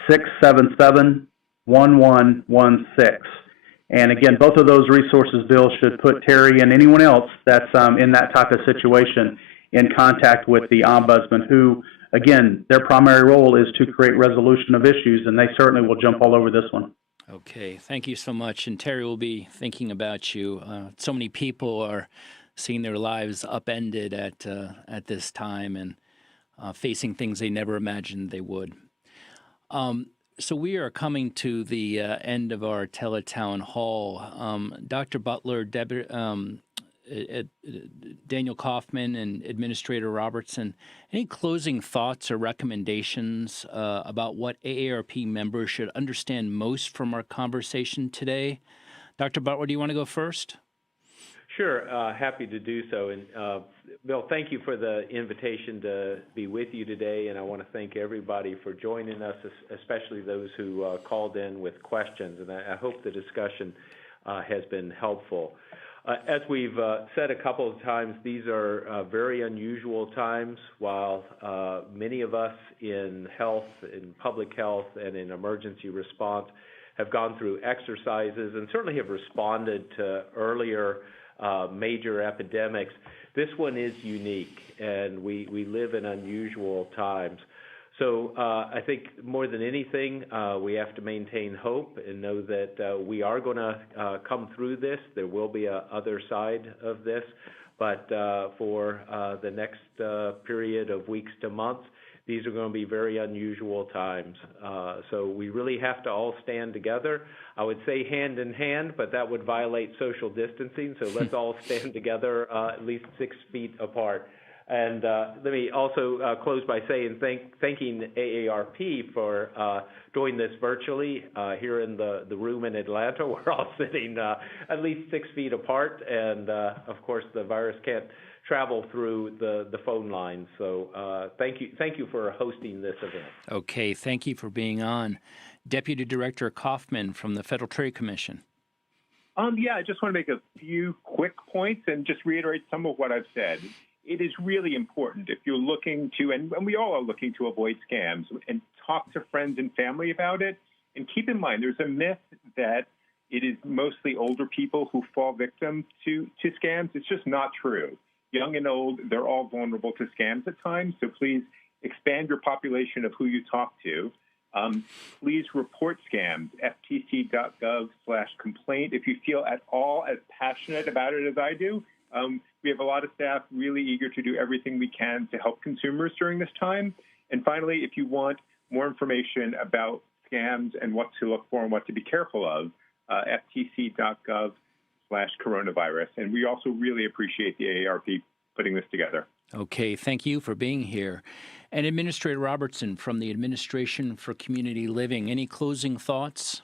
1-800-677-1116. And again, both of those resources, Bill, should put Terry and anyone else that's in that type of situation in contact with the ombudsman, who, again, their primary role is to create resolution of issues, and they certainly will jump all over this one. Okay, thank you so much. And Terry will be thinking about you. So many people are seeing their lives upended at this time and facing things they never imagined they would. So we are coming to the end of our teletown hall. Dr. Butler, Daniel Kaufman, and Administrator Robertson, any closing thoughts or recommendations about what AARP members should understand most from our conversation today? Dr. Butler, do you want to go first? Sure, happy to do so. And Bill, thank you for the invitation to be with you today. And I want to thank everybody for joining us, especially those who called in with questions. And I hope the discussion has been helpful. As we've said a couple of times, these are very unusual times. While many of us in health, in public health, and in emergency response have gone through exercises and certainly have responded to earlier major epidemics, this one is unique, and we live in unusual times. So I think more than anything, we have to maintain hope and know that we are going to come through this. There will be a other side of this, but for the next period of weeks to months, these are going to be very unusual times. So we really have to all stand together. I would say hand in hand, but that would violate social distancing. So let's all stand together at least 6 feet apart. And let me also close by saying thanking AARP for doing this virtually here in the room in Atlanta. We're all sitting at least 6 feet apart, and of course the virus can't travel through the phone lines. So thank you for hosting this event. Okay, thank you for being on. Deputy Director Kaufman from the Federal Trade Commission. Yeah, I just want to make a few quick points and just reiterate some of what I've said. It is really important if you're looking to, and we all are looking to avoid scams, and talk to friends and family about it. And keep in mind, there's a myth that it is mostly older people who fall victim to scams. It's just not true. Young and old, they're all vulnerable to scams at times. So please expand your population of who you talk to. Please report scams, ftc.gov/complaint. If you feel at all as passionate about it as I do, we have a lot of staff really eager to do everything we can to help consumers during this time. And finally, if you want more information about scams and what to look for and what to be careful of, ftc.gov/coronavirus. And we also really appreciate the AARP putting this together. Okay, thank you for being here. And Administrator Robertson from the Administration for Community Living, any closing thoughts?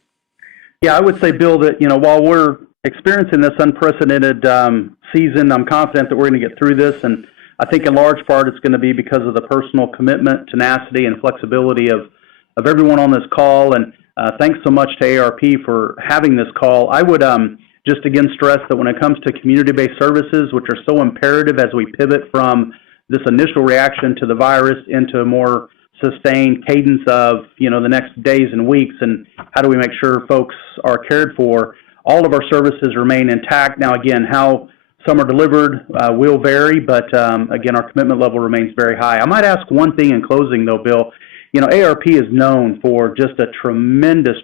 Yeah, I would say, Bill, that, while we're experiencing this unprecedented season, I'm confident that we're going to get through this. And I think in large part it's going to be because of the personal commitment, tenacity, and flexibility of everyone on this call. And thanks so much to AARP for having this call. I would just again stress that when it comes to community-based services, which are so imperative as we pivot from this initial reaction to the virus into a more sustained cadence of, the next days and weeks, and how do we make sure folks are cared for, all of our services remain intact. Now, again, how some are delivered will vary, but again, our commitment level remains very high. I might ask one thing in closing, though, Bill. AARP is known for just a tremendous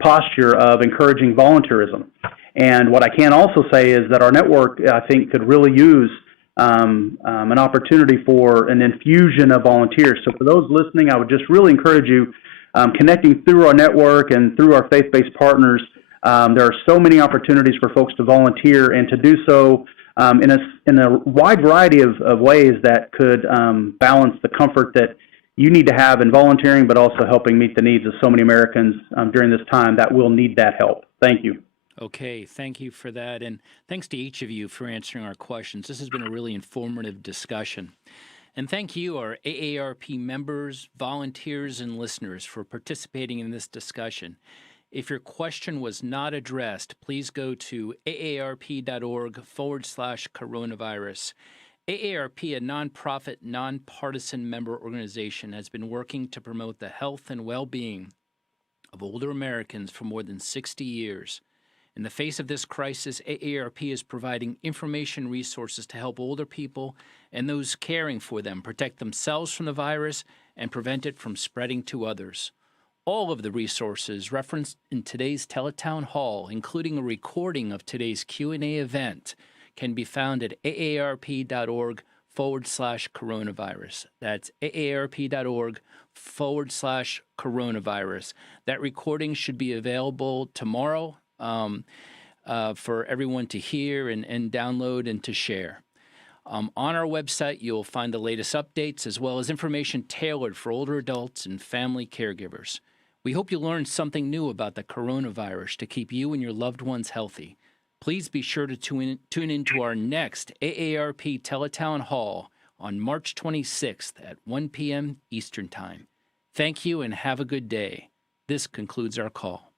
posture of encouraging volunteerism. And what I can also say is that our network, I think, could really use an opportunity for an infusion of volunteers. So for those listening, I would just really encourage you, connecting through our network and through our faith-based partners. There are so many opportunities for folks to volunteer and to do so in a wide variety of ways that could balance the comfort that you need to have in volunteering, but also helping meet the needs of so many Americans during this time that will need that help. Thank you. Okay, thank you for that, and thanks to each of you for answering our questions. This has been a really informative discussion. And thank you, our AARP members, volunteers, and listeners for participating in this discussion. If your question was not addressed, please go to aarp.org/coronavirus. AARP, a nonprofit, nonpartisan member organization, has been working to promote the health and well-being of older Americans for more than 60 years. In the face of this crisis, AARP is providing information resources to help older people and those caring for them protect themselves from the virus and prevent it from spreading to others. All of the resources referenced in today's Teletown Hall, including a recording of today's Q&A event, can be found at aarp.org/coronavirus. That's aarp.org/coronavirus. That recording should be available tomorrow for everyone to hear and download and to share. On our website, you'll find the latest updates as well as information tailored for older adults and family caregivers. We hope you learned something new about the coronavirus to keep you and your loved ones healthy. Please be sure to tune into our next AARP Teletown Hall on March 26th at 1 p.m. Eastern Time. Thank you and have a good day. This concludes our call.